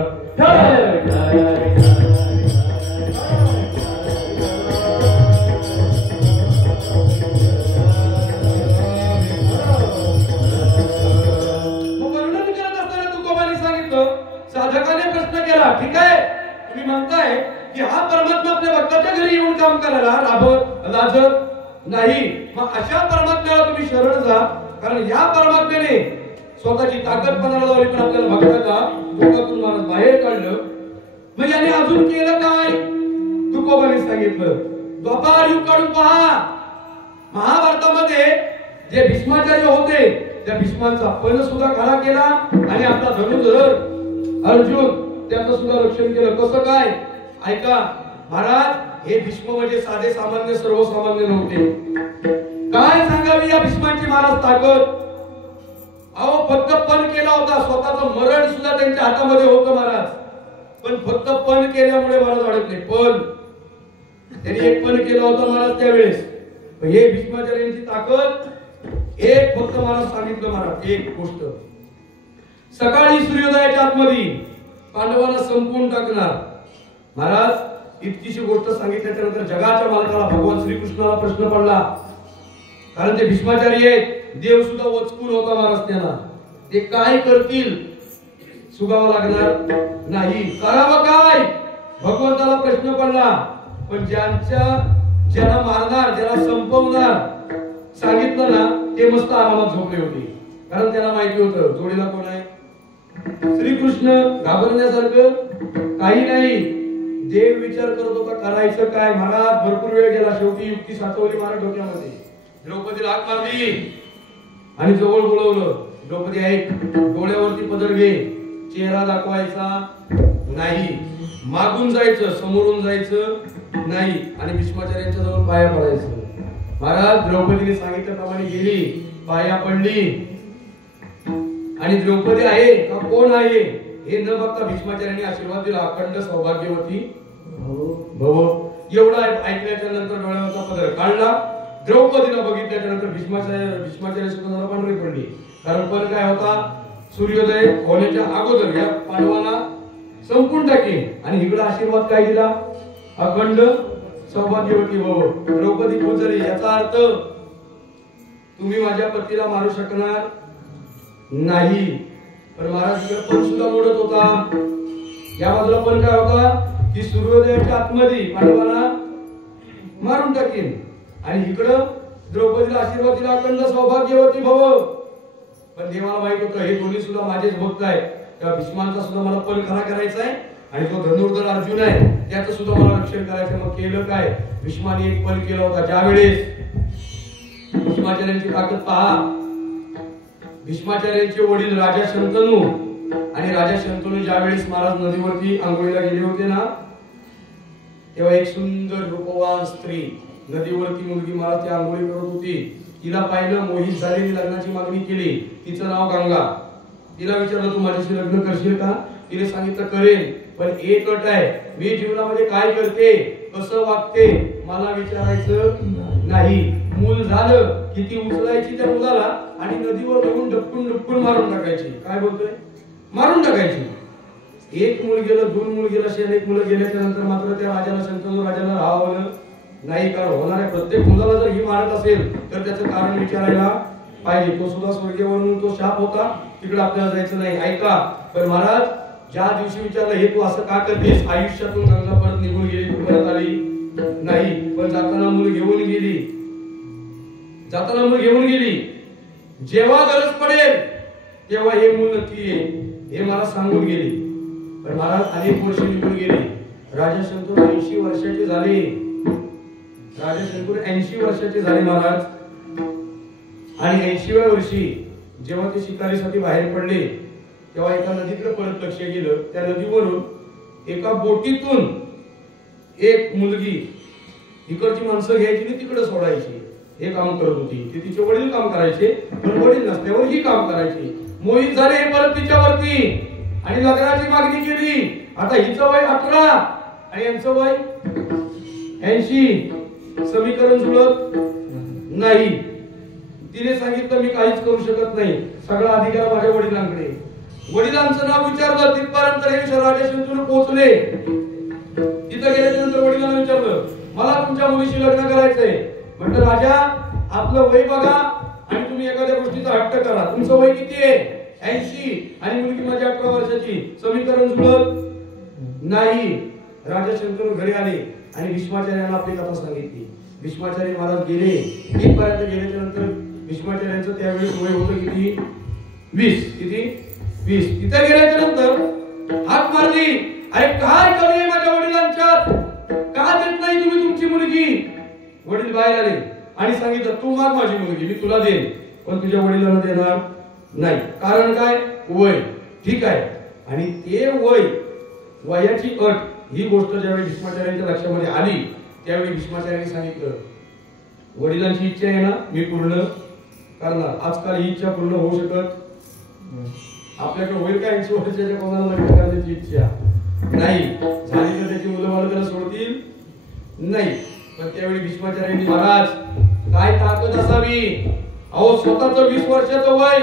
साधकाने प्रश्न केला, ठीक आहे तुम्ही म्हणताय की हा परमात्मा आपल्या भक्ताच्या घरी येऊन काम करायला लाजत नाही, मग अशा परमात्म्याला तुम्ही शरण जा, कारण या परमात्म्याने स्वतःची ताकद पणाला लावली पण आपल्याला भक्ताला दुःखातून माणूस बाहेर काढलं. मग याने अजून केलं काय? तुकोबाने सांगितलं, द्वापार युग काढून पहा. महाभारतामध्ये जे भीष्माचार्य होते त्या भीष्मांचा पण सुद्धा खरा केला आणि आपला धनुर्धर अर्जुन त्याचं सुद्धा रक्षण केलं. कसं काय? ऐका महाराज, हे भीष्म म्हणजे साधे सामान्य सर्वसामान्य नव्हते. काय सांगावी या भीष्मांची महाराज ताकद. अहो फक्त पण केला होता, स्वतःचं मरण सुद्धा त्यांच्या हातामध्ये होतं महाराज, पण फक्त पण केल्यामुळे महाराज अडकले. पण त्यांनी एक पण केला होता महाराज त्यावेळेस. हे भीष्माचार्यांची ताकद एक फक्त महाराज सांगितलं महाराज एक गोष्ट. सकाळी सूर्योदयाच्या आतमध्ये पांडवांना संपून टाकणार. महाराज इतकीशी गोष्ट सांगितल्यानंतर जगाच्या मालकाला भगवान श्रीकृष्णाला प्रश्न पडला, कारण ते भीष्माचार्य आहेत, देव सुद्धा वचकून होता महाराज त्यांना. ते काय करतील सुगावं लागणार नाही, करावं काय भगवंताला प्रश्न पडला. पण ज्याला मारणार ज्याला संपवणार सांगितलं ना ते मस्त आरामात झोपले होते, कारण त्याला माहिती होतं जोडीला कोण आहे. श्रीकृष्ण घाबरण्यासारखं काही नाही. देव विचार करत होता करायचं काय. महाराज भरपूर वेळ गेला, शेवटी युक्ती साचवली महाराज डोक्यामध्ये. द्रौपदीला हाक मारली आणि जवळ बोलवलं. द्रौपदी ऐक, डोळ्यावरती पदर घे, चेहरा दाखवायचा नाही, मागून जायचं समोरून जायचं नाही आणि भीष्माचार्यांच्या जवळ पाया पडायचं. महाराज द्रौपदीने सांगितल्याप्रमाणे गेली, पाया पडली आणि द्रौपदी आहे का कोण आहे हे न बघता भीष्माचार्यांनी आशीर्वाद दिला, अखंड सौभाग्यवती भव. एवढा ऐकल्याच्या नंतर डोळ्यावरचा पदर काढला. द्रौपदीला बघितल्याच्या नंतर भीष्माचार्य सुद्धा पांढरी पडली, कारण पण काय होता, सूर्योदय होण्याच्या अगोदर या पांडवांना संपून टाके आणि इकडे आशीर्वाद काय दिला, अखंड सौभाग्यवती भव. द्रौपदी पोचली. याचा अर्थ तुम्ही माझ्या पतीला मारू शकणार नाही. पण महाराज इकडे पण सुद्धा मोडत होता. या बाजूला पण काय होता की सूर्योदयाच्या आतमध्ये पांडवांना मारून टाकेन आणि इकडं द्रौपदीला आशीर्वाद दिला, अखंड सौभाग्यवती भव. पण देवाला माहित होतं हे दोन्ही सुद्धा माझेच भक्त आहेत, त्या भीष्मांचा सुद्धा मला पण खरा करायचा आहे आणि जो धनुर्धर अर्जुन आहे त्याचं सुद्धा मला रक्षण करायचं. मग केलं काय, भीष्माने एक पण केला होता. ज्यावेळेस भीष्माचार्यांची ताकद पहा. भीष्माचार्यांचे वडील राजा शंतनू आणि राजा शंतनू ज्यावेळेस महाराज नदीवरती आंघोळीला गेले होते ना, तेव्हा एक सुंदर रूपवान स्त्री नदीवरती मुलगी महाराज ती आंघोळी करत होती. तिला पाहिलं, मोहित झालेली, लग्नाची मागणी केली. तिचं नाव गंगा. तिला विचारलं तू माझ्याशी लग्न करशील का? तिने सांगितलं करेन, पण एक अट आहे, मी जीवनामध्ये काय करते कसं वागते मला विचारायचं नाही. मूल झालं की ती उचलायची त्या मुलाला आणि नदीवर नेऊन डपकून मारून टाकायची. काय बोलतोय, मारून टाकायची. एक मूल गेलं, दोन मूल गेलं, असे अनेक मुलं गेल्याच्या नंतर मात्र त्या राजाला शंतनू राजाला राहावं नाही, कारण होणाऱ्या प्रत्येक मुलाला जर ही मारत असेल तर त्याचं कारण विचारायला पाहिजे. तो सुद्धा स्वर्गीयवरून तो शाप होता, तिकडे आपल्याला जायचं नाही. ऐका, पण महाराज ज्या दिवशी विचारलं हे तू असं का करतेस, आयुष्यातून गंगा परत निघून गेली, तू परत आली नाही, पण जाताना मूल घेऊन गेली, जाताना मूल घेऊन गेली. जेव्हा गरज पडेल तेव्हा हे मूल नक्की येईल हे मला सांगून गेली. पण महाराज अनेक वर्ष निघून गेली. राजा शंतनू 80 वर्षाचे झाले. राजा शंतनू 80 वर्षाचे झाले महाराज. आणि 80व्या वर्षी जेव्हा ते शिकारीसाठी बाहेर पडले तेव्हा एका नदीकडे परत लक्ष गेलं. त्या नदीवरून एका बोटीतून एक मुलगी इकडची माणसं घ्यायची आणि तिकडे सोडायची हे काम करत होती. ते तिचे वडील काम करायचे, पण वडील नसल्यावर ही काम करायची. मोहित झाले परत तिच्यावरती आणि लग्नाची मागणी केली. आता हिचं वय 18 आणि यांचं वय 80. समीकरण जुळत नाही. तिने सांगितलं मी काहीच करू शकत नाही, सगळा अधिकार माझ्या वडिलांकडे. वडिलांचं नाव विचारलं, तिथपर्यंत हे विषय राजा शंतनू पोहोचले. तिथं गेल्याच्या नंतर वडिलांना विचारलं, मला तुमच्या मुलीशी लग्न करायचंय. म्हटलं राजा, आपलं वय बघा आणि तुम्ही एखाद्या गोष्टीचा हट्ट करा. तुमचं वय किती आहे? 80 आणि मुलगी माझी 18 वर्षाची. समीकरण जुळत नाही. राजा शंतनू घरी आले आणि भीष्माचार्यांना आपली कथा सांगितली. भीष्माचार्य महाराज गेले. तिथपर्यंत गेल्याच्या नंतर भीष्माचार्यांचं त्यावेळी वय होतं किती? 20. किती? 20. तिथे गेल्याच्या नंतर हाक मारली, अरे काय कमी आहे माझ्या वडिलांच्यात? का देत नाही तुम्ही तुमची मुलगी? वडील बाहेर आले आणि सांगितलं, तू माग माझी मुलगी, मी तुला देईन, पण तुझ्या वडिलांना देणार नाही. कारण काय? वय. ठीक आहे. आणि ते वयाची अट, ही गोष्ट ज्यावेळी भीष्माचार्यांच्या लक्षामध्ये आली त्यावेळी भीष्माचार्यांनी सांगितलं, वडिलांची इच्छा आहे ना, मी पूर्ण करणार. आजकाल ही इच्छा पूर्ण होऊ शकत आपल्याकडे होईल का? 80 वर्षाच्या कोणाला लग्न करण्याची इच्छा नाही झाली तर त्याची मुलं बाळ त्याला सोडतील नाही. पण त्यावेळी भीष्माचार्यांनी, महाराज काय ताकद असावी? अहो, स्वतःच 20 वर्षाचं वय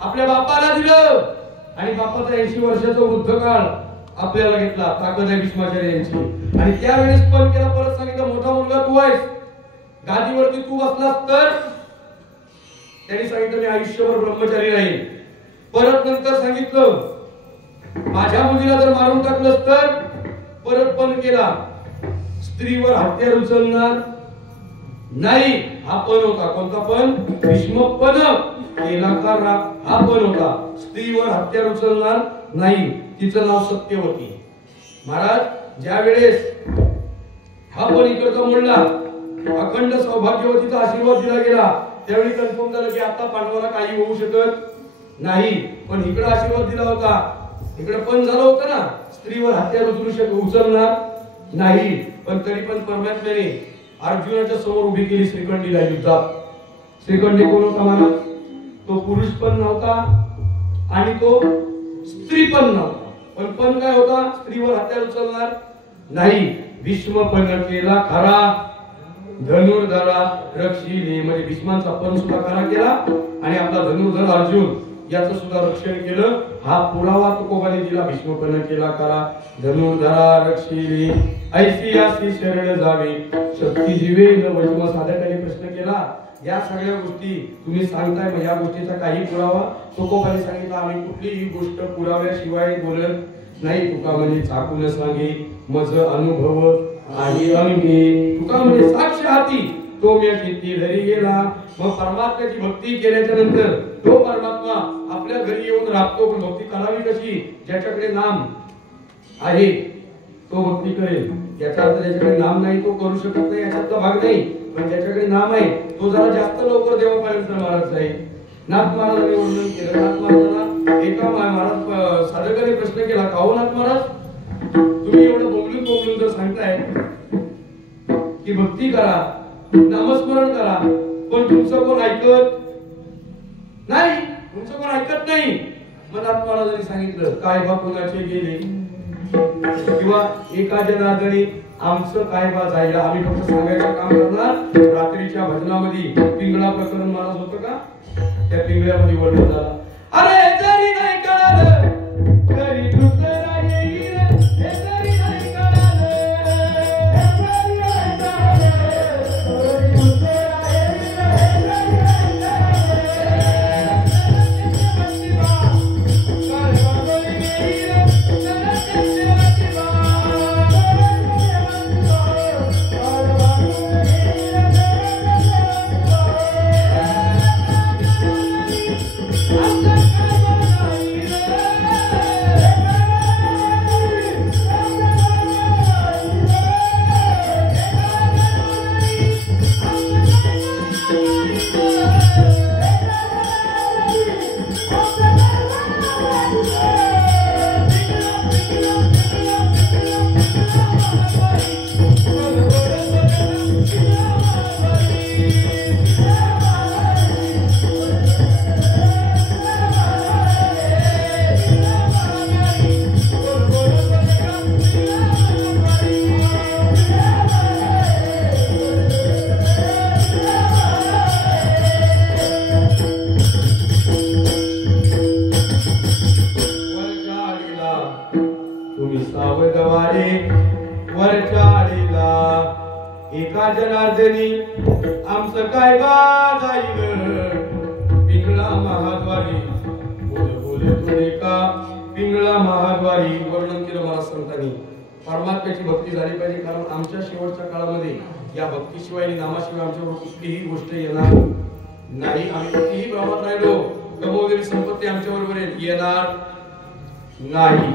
आपल्या बापाला दिलं आणि बापाचा 80 वर्षाचा वृद्ध काळ आपल्याला घेतला. ताकद आहे भीष्माचार्यांची. आणि त्यावेळेस पण केला. परत सांगितलं, मोठा मुलगा तू आहेस, गादीवरती तू बसलास तर? त्यांनी सांगितलं, मी आयुष्यभर ब्रह्मचारी राहील. परत नंतर सांगितलं, माझ्या मुलीला जर मारून टाकलंस तर? परत पण केला, स्त्रीवर हत्यार उचलणार नाही. हा पण होता. कोणता पण? भीष्मपण केला का? हा पण होता. स्त्रीवर हत्यार उचलणार नाही. तिचं नाव सत्यवती. महाराज ज्या वेळेस हा पण इकडचा मुलगा अखंड सौभाग्यवतीचा आशीर्वाद दिला गेला त्यावेळी कन्फर्म झालं की आता पांडवाला काही होऊ शकत नाही. पण इकडे आशीर्वाद दिला होता, इकडे पण झालं होतं ना, स्त्रीवर हत्यार उचलणार नाही. पण तरी पण परमात्म्याने अर्जुनाच्या समोर उभी केली श्रीखंडीला युद्धात. श्रीखंडी कोण होता महाराज? तो पुरुष पण नव्हता आणि तो स्त्री पण नव्हता. पण काय होता? स्त्रीवर हत्यार उचलणार नाही. भीष्म पण केला खरा, धनुर्धरा रक्षिले. म्हणजे भीष्मांचा पण सुद्धा खरा केला आणि आपला धनुर्धर अर्जुन याचं सुद्धा रक्षण केलं. हा पुरावा तुकोबाने दिला. भीष्म पण केला खरा, धनुर्धरा रक्षिले. ऐसी आसी शरण जावे, शक्ती जीवे न वैष्णव. साधकाने प्रश्न केला, या सगळ्या गोष्टी तुम्ही सांगताय, मग या गोष्टीचा काही पुरावा? तुकोबाने सांगितलं, आम्ही कुठलीही गोष्ट पुराव्याशिवाय बोलत नाही. तुका म्हणजे चाकून सांगे मज अनुभव आहे अंगे. तुका म्हणजे साक्ष हाती तो मी किती घरी गेला. मग परमात्म्याची भक्ती केल्याच्या नंतर तो परमात्मा आपल्या घरी येऊन राहतो. पण भक्ती करावी कशी? ज्याच्याकडे नाम आहे तो भक्ती करेल. याचा अर्थ ज्याच्याकडे नाम नाही तो करू शकत नाही याच्यातला भाग नाही. पण ज्याच्याकडे नाम आहे तो जरा जास्त लवकर देवापर्यंत महाराज जाईल. नाथ महाराजांनी वर्णन केलं. नाथ महाराजांना एका महाराज साधकाने प्रश्न केला, काहो नाथ महाराज, तुम्ही एवढं बोंबलून जर सांगताय की भक्ती करा, नामस्मरण करा, पण तुमचं कोण ऐकत नाही, तुमचं कोण ऐकत नाही. मग नाथ महाराजांनी सांगितलं, काय बा कोणाचे गेले किंवा एका जनार्दनी आमचं काय बा जायला, आम्ही फक्त सांगायचं काम करणार. रात्रीच्या भजनामध्ये पिंगळा प्रकरण महाराज होतं का? त्या पिंगळ्यामध्ये वर्णन झाला, अरे जरी नाही कळालं तरी दुसरा येईल, हे जरी नाही कळालं तरी दुसरा येईल. तुम्ही सावध वारे वरचाळीला एका जनार्दनी आमचं काय बा जाईल पिंगळा महाद्वारी बोल बोल तुले का पिंगळा महाद्वारी वर्णन केलं मला संतांनी. परमात्म्याची भक्ती झाली पाहिजे कारण आमच्या शेवटच्या काळामध्ये या भक्तीशिवाय आणि नामाशिवाय आमच्यावर कुठलीही गोष्ट येणार नाही. आम्ही कितीही प्रमाणात राहिलो गमवलेली संपत्ती आमच्या बरोबर येणार नाही.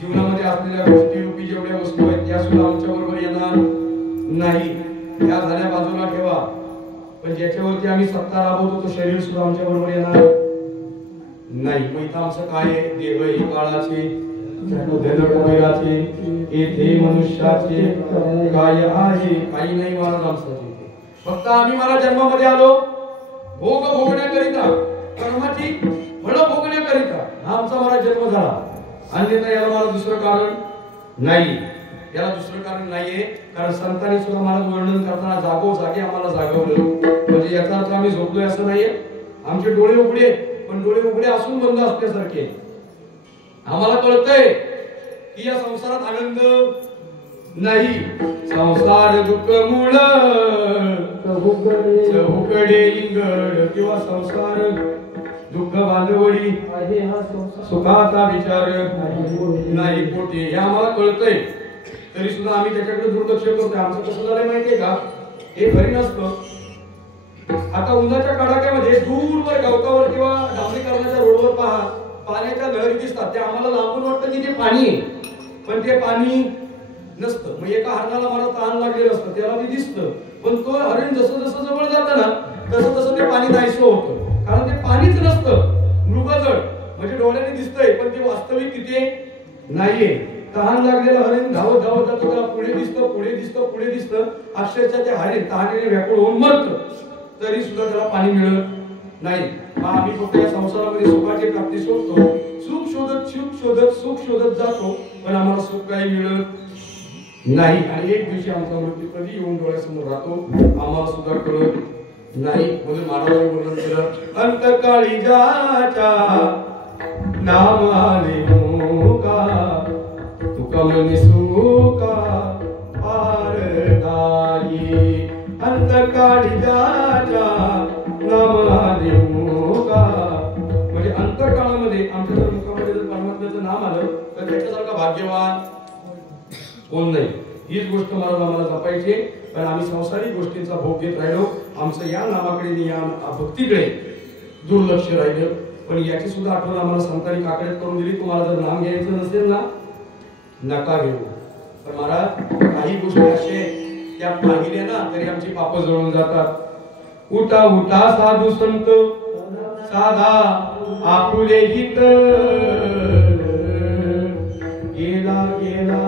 जीवनामध्ये असलेल्या गोष्टी रूपी जेवढ्या वस्तू आहेत त्या सुद्धा आमच्या बरोबर येणार नाही. त्या झाल्या बाजूला ठेवा पण ज्याच्यावरती आम्ही सत्ता राबवतो तो शरीर सुद्धा आमच्या बरोबर येणार नाही. मग इथं आमचं काय आहे देह ही काळाचे धनकुबेराचे येथे मनुष्याचे काय आहे काही नाही महाराज आमचं. फक्त आम्ही मला जन्मामध्ये आलो भोग भोगण्याकरिता कर्माची फळं भोगण्याकरिता हा आमचा मला जन्म झाला. अन्यथा याला मला दुसरं कारण नाही. याला दुसरं कारण नाहीये कारण संतांनी सुद्धा महाराज वर्णन करताना जागे आम्हाला जागवलं म्हणजे याचा अर्थ आम्ही झोपलोय असं नाहीये. आमचे डोळे उघडे पण डोळे उघडे असून बंद असल्यासारखे आम्हाला कळतंय की या संसारात आनंद नाही. संसार दुःख मूळ चहूकडे इंगड किंवा संसार दुःख बांधवडी सुखाचा विचार नाही पोटे हे आम्हाला कळतंय तरी सुद्धा आम्ही त्याच्याकडे दुर्लक्ष करतोय. आमचं कसं झालंय माहितीये का हे खरी नसतं. आता उन्हाच्या कडाक्यामध्ये दूरवर गवतावर किंवा डांबरीकरणाच्या रोडवर पहा पाण्याच्या लहरी दिसतात. ते आम्हाला लांबून वाटतं की ते पाणी आहे पण ते पाणी नसतं. मग एका हरणाला मला ताण लागलेलं असतं त्याला ते दिसतं पण तो हरिण जसं जसं जवळ जातं ना तसं तसं ते पाणी नाहीसं होतं कारण ते पाणीच नसतं. मृगजळ म्हणजे डोळ्याने दिसतंय पण ते वास्तविक तिथे नाहीये. तहान लागलेलं हरिण धावत धावत जातं त्याला पुढे दिसतं अक्षरशः ते हरिण तहानेने व्याकुळ होऊन मरतं तरी सुद्धा त्याला पाणी मिळत नाही. आम्ही फक्त या संसारामध्ये सुखाची प्राप्ती शोधतो सुख शोधत जातो पण आम्हाला सुख काही मिळत नाही. आणि एक दिवशी आमचा मृत्यू कधी येऊन डोळ्यासमोर राहतो आम्हाला सुद्धा कळत नाही. म्हणून महाराजांनी वर्णन केलं अंतकाळी जाच्या नामाने मोका तुका मनी सुका पार नाही. अंतकाळी जाच्या नामाने मोका म्हणजे अंतकाळामध्ये आमच्या जर मुखामध्ये जर परमात्म्याचं नाम आलं तर त्याच्यासारखा भाग्यवान कोण नाही. हीच गोष्ट मला आम्हाला जपायची पण आम्ही संसारिक गोष्टींचा भोग घेत राहिलो. आमचं या नामाकडे या भक्तीकडे दुर्लक्ष राहिलं. पण याची सुद्धा आठवण आम्हाला संतांनी काकड्यात करून दिली. तुम्हाला जर नाम घ्यायचं नसेल ना नका घेऊ. पण महाराज काही गोष्टी असे त्या पाहिल्या ना तरी आमची पाप जळून जातात. उठा उठा साधू संत साधा आपुले हित गेला गेला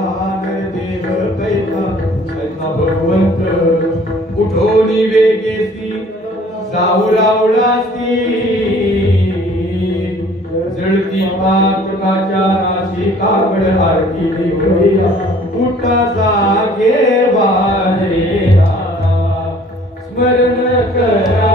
देह कैसा भगवंत उठोनी वेगेसी जाऊ रावळासी जळती पातकाच्या राशी कागड आरती देवळीला उठा जागे बाहेरा स्मरण करा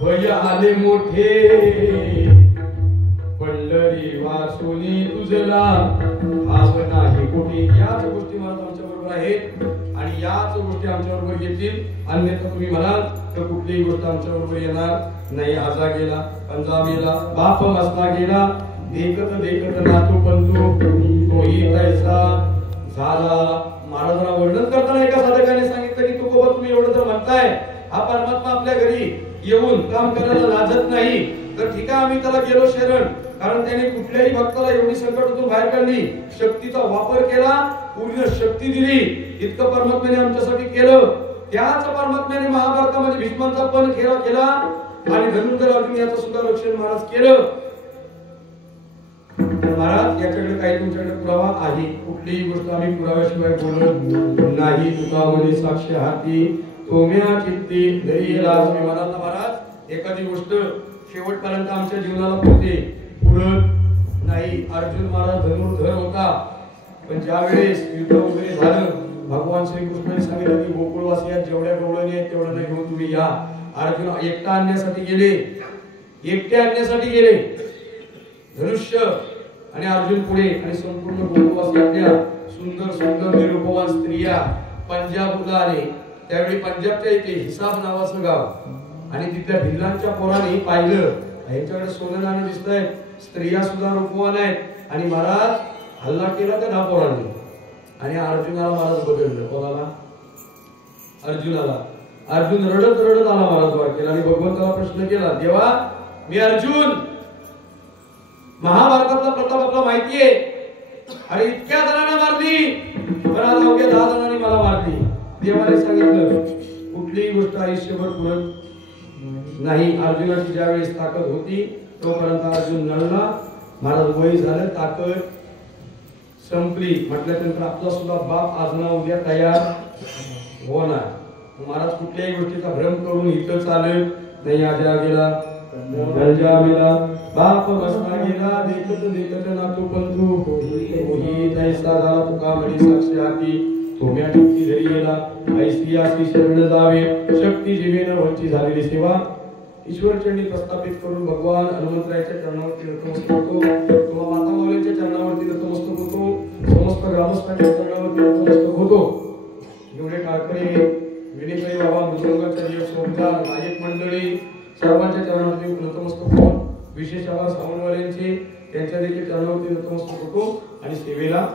भय आले मोठे पंढरी वासुनी तुझला आस नाही कुठे. याच गोष्टी मला आमच्या बरोबर आहेत आणि याच गोष्टी आमच्या बरोबर येतील. अन्यथा तुम्ही म्हणाल तर कुठलीही गोष्ट आमच्या बरोबर येणार नाही. आजा गेला, पंजा गेला, बाप मसला गेला, देखत देखत नातू पंतू तोही तैसा झाला. महाराजांना वर्णन करताना एका साधकाने सांगितलं की तुकोबा तुम्ही एवढं जर म्हणताय हा परमात्मा आपल्या घरी येऊन काम करायला लाजत नाही, तर ठीक आहे आम्ही त्याला गेलो शरण, कारण त्याने कुठल्याही भक्ताला एवढी संकटातून बाहेर काढली, शक्तीचा वापर केला, पूर्ण शक्ती दिली, इतकं परमात्म्याने आमच्यासाठी केलं. त्याच परमात्म्याने महाभारतामध्ये भीष्मांचा पण खेळ केला आणि धनुर्धर अर्जुन याचं सुद्धा रक्षण महाराज केलं. महाराज याच्याकडे काही तुमच्याकडे पुरावा आहे? कुठलीही गोष्ट आम्ही पुराव्याशिवाय बोलत नाही. तुका म्हणे साक्ष हाती तोम्या चित्ती दही राज. मी म्हणाल ना महाराज, एखादी गोष्ट शेवटपर्यंत आमच्या जीवनाला पुरत नाही. अर्जुन महाराज धनुर्धर होता, पण ज्या वेळेस युद्ध वगैरे झालं, भगवान श्रीकृष्णाने सांगितलं की गोकुळवासियात जेवढ्या गवळणी आहेत तेवढ्या घेऊन तुम्ही या. अर्जुन एकटा आणण्यासाठी गेले, एकटे आणण्यासाठी गेले धनुष्य, आणि अर्जुन पुढे, आणि संपूर्ण गोकुळवासियातल्या सुंदर सुंदर निरुपवान स्त्रिया पंजाबला आले. त्यावेळी पंजाबच्या इथे हिसाब नावाचं गाव, आणि तिथल्या भिल्लांच्या पोरांनी पाहिलं यांच्याकडे सोनं नाणं दिसतंय, स्त्रिया सुद्धा रूपवान आहेत, आणि महाराज हल्ला केला त्या 10 पोरांनी, आणि अर्जुनाला महाराज बदललं. कोणाला? अर्जुनाला. अर्जुन रडत रडत आला महाराज वाक्याला, आणि भगवंताला प्रश्न केला, देवा मी अर्जुन, महाभारतातला प्रताप आपला माहितीये, अरे इतक्या जणांना मारली, पण आज अवघ्या 10 जणांनी मला मारली. देवाने सांगितलं कुठलीही गोष्ट आयुष्यभर पुरत नाही. अर्जुनाची ज्यावेळेस ताकद होती तोपर्यंत अर्जुन लढला. महाराज वय झालं, ताकद संपली म्हटल्यानंतर आपला सुद्धा बाप आज ना उद्या तयार होणार. महाराज कुठल्याही गोष्टीचा भ्रम करून इथं चालत नाही. आजा गेला, गंजा गेला, बाप बसला गेला, देखत देखत नातू पंतू होई तैसा झाला. तुका म्हणे साक्ष हाती तोम्या चित्ती धरी गेला. ऐसी आसी शरण जावे, शक्ती जीवेन वंची झालेली सेवा. ईश्वर चरणी प्रस्थापित करून भगवान हनुमंतरायाच्या चरणावरती नतमस्तक होतो, किंवा माता माऊलींच्या चरणावरती नतमस्तक होतो, समस्त ग्रामस्थांच्या चरणावरती नतमस्तक होतो. एवढे कारकरी विनीताई बाबा, मृदंगाचार्य, सोमदार, नायक मंडळी सर्वांच्या चरणावरती नतमस्तक होऊन, विशेष आभार सावंतवाल्यांचे, त्यांच्या देखील चरणावरती नतमस्तक होतो आणि सेवेला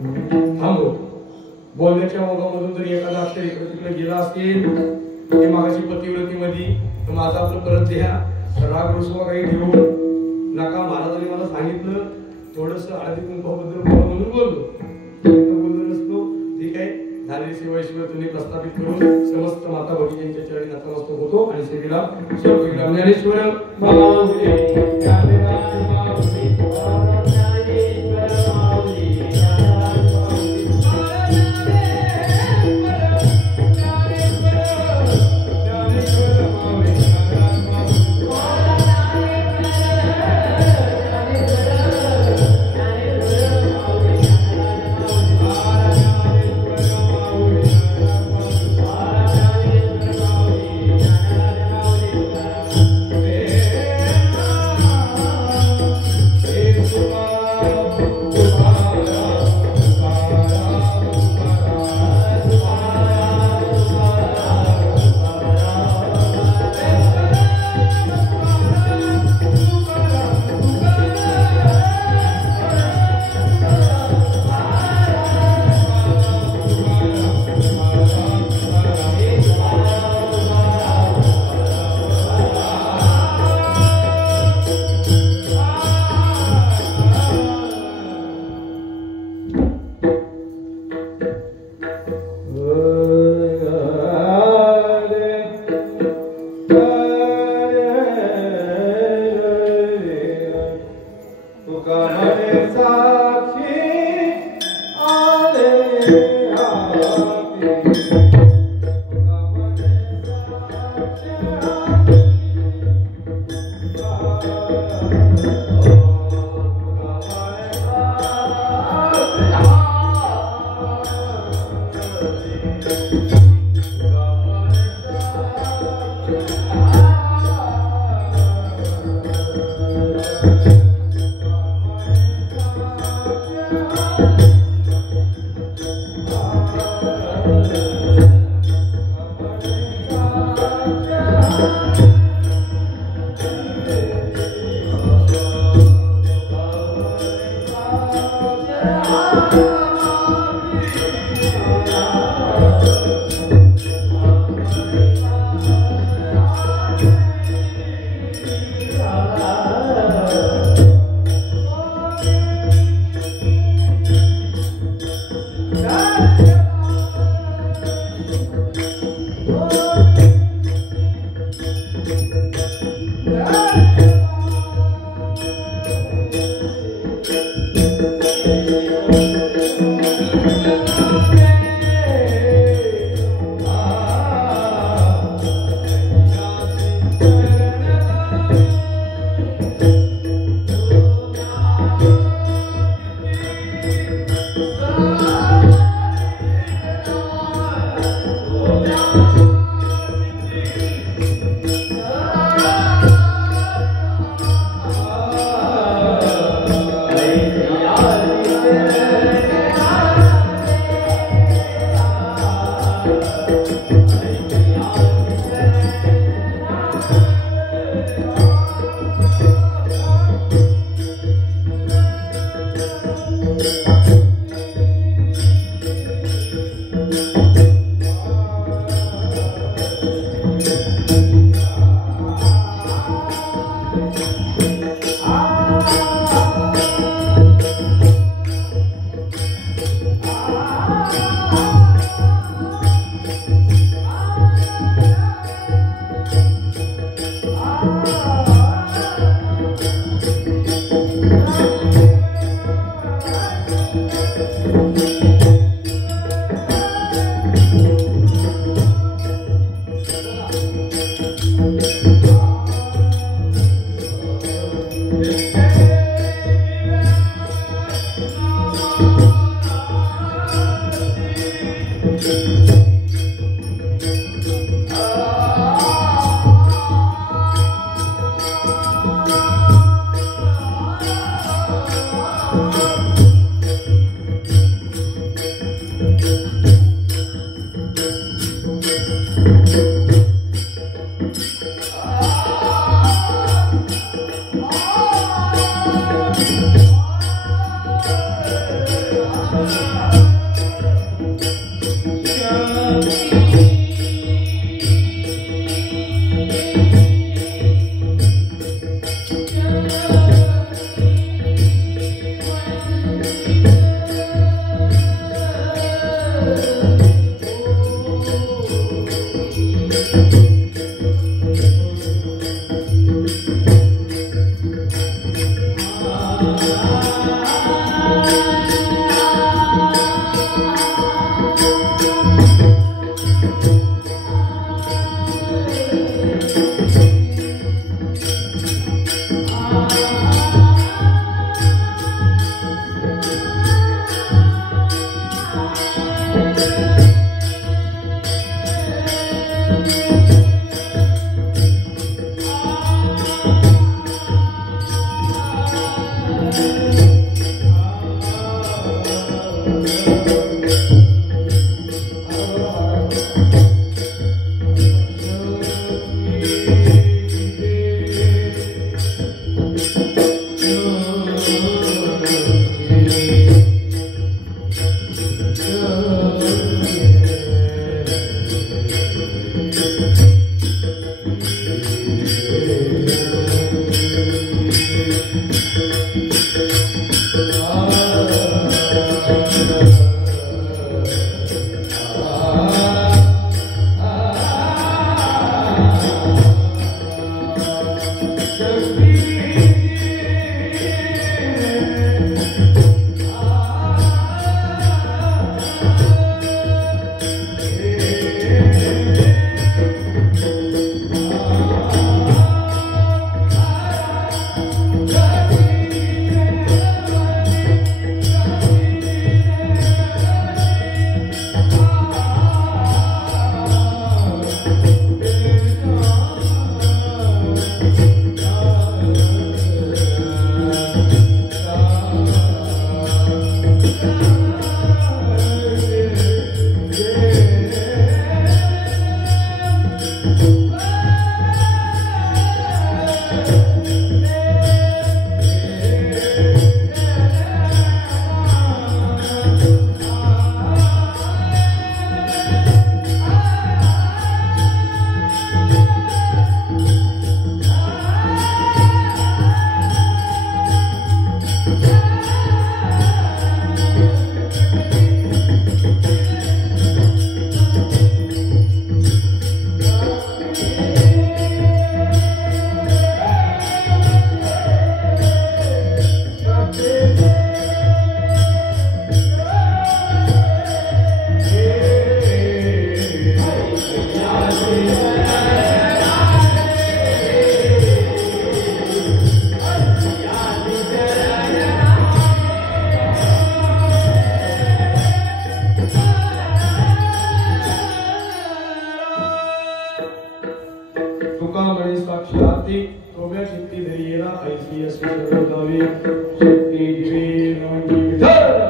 थांबवतो. बोलण्याच्या ओघामधून जरी एखादा अक्षर इकडे तिकडे गेला असेल, ते मागाशी पतिव्रतीमध्ये, तर माझा आपलं परत द्या, राग रुसवा काही ठेवू नका. महाराजांनी मला सांगितलं थोडस हळदी कुंकवाबद्दल बोला म्हणून बोललो, बोललो नसतो. ठीक आहे, झालेली सेवा ईश्वर तुम्ही प्रस्थापित करून समस्त माता भगिनींच्या चरणी नतमस्तक होतो आणि सेवेला सर्व ज्ञानेश्वर सी असे सर्व गावे शक्ती दिवे नामांची विठ्ठल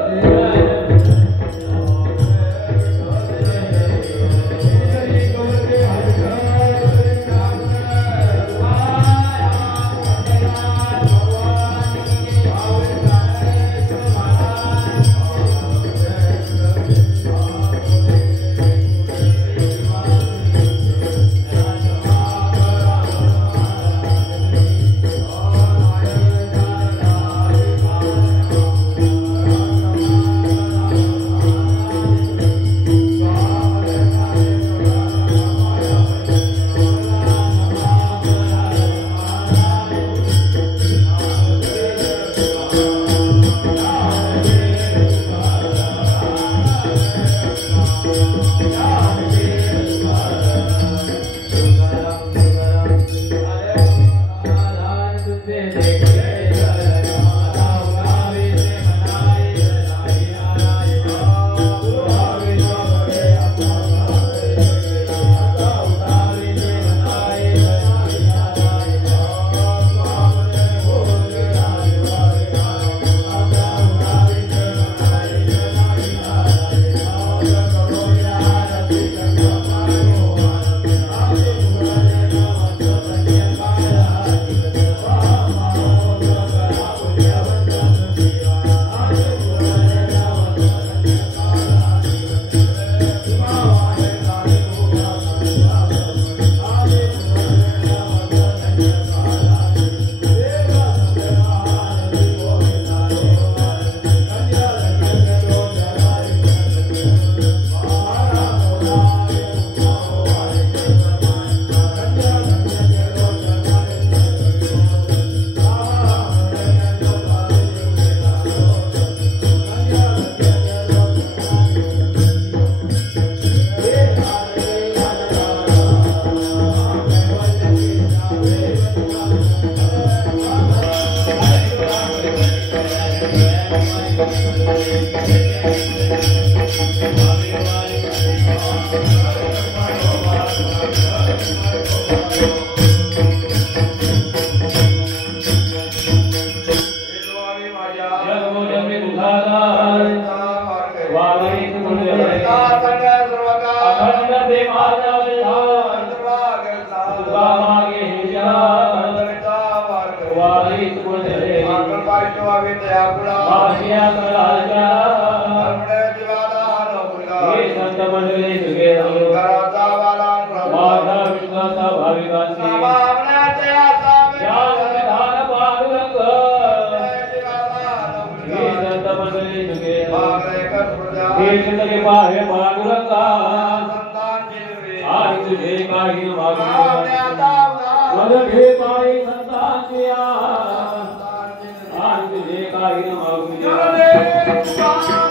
Hare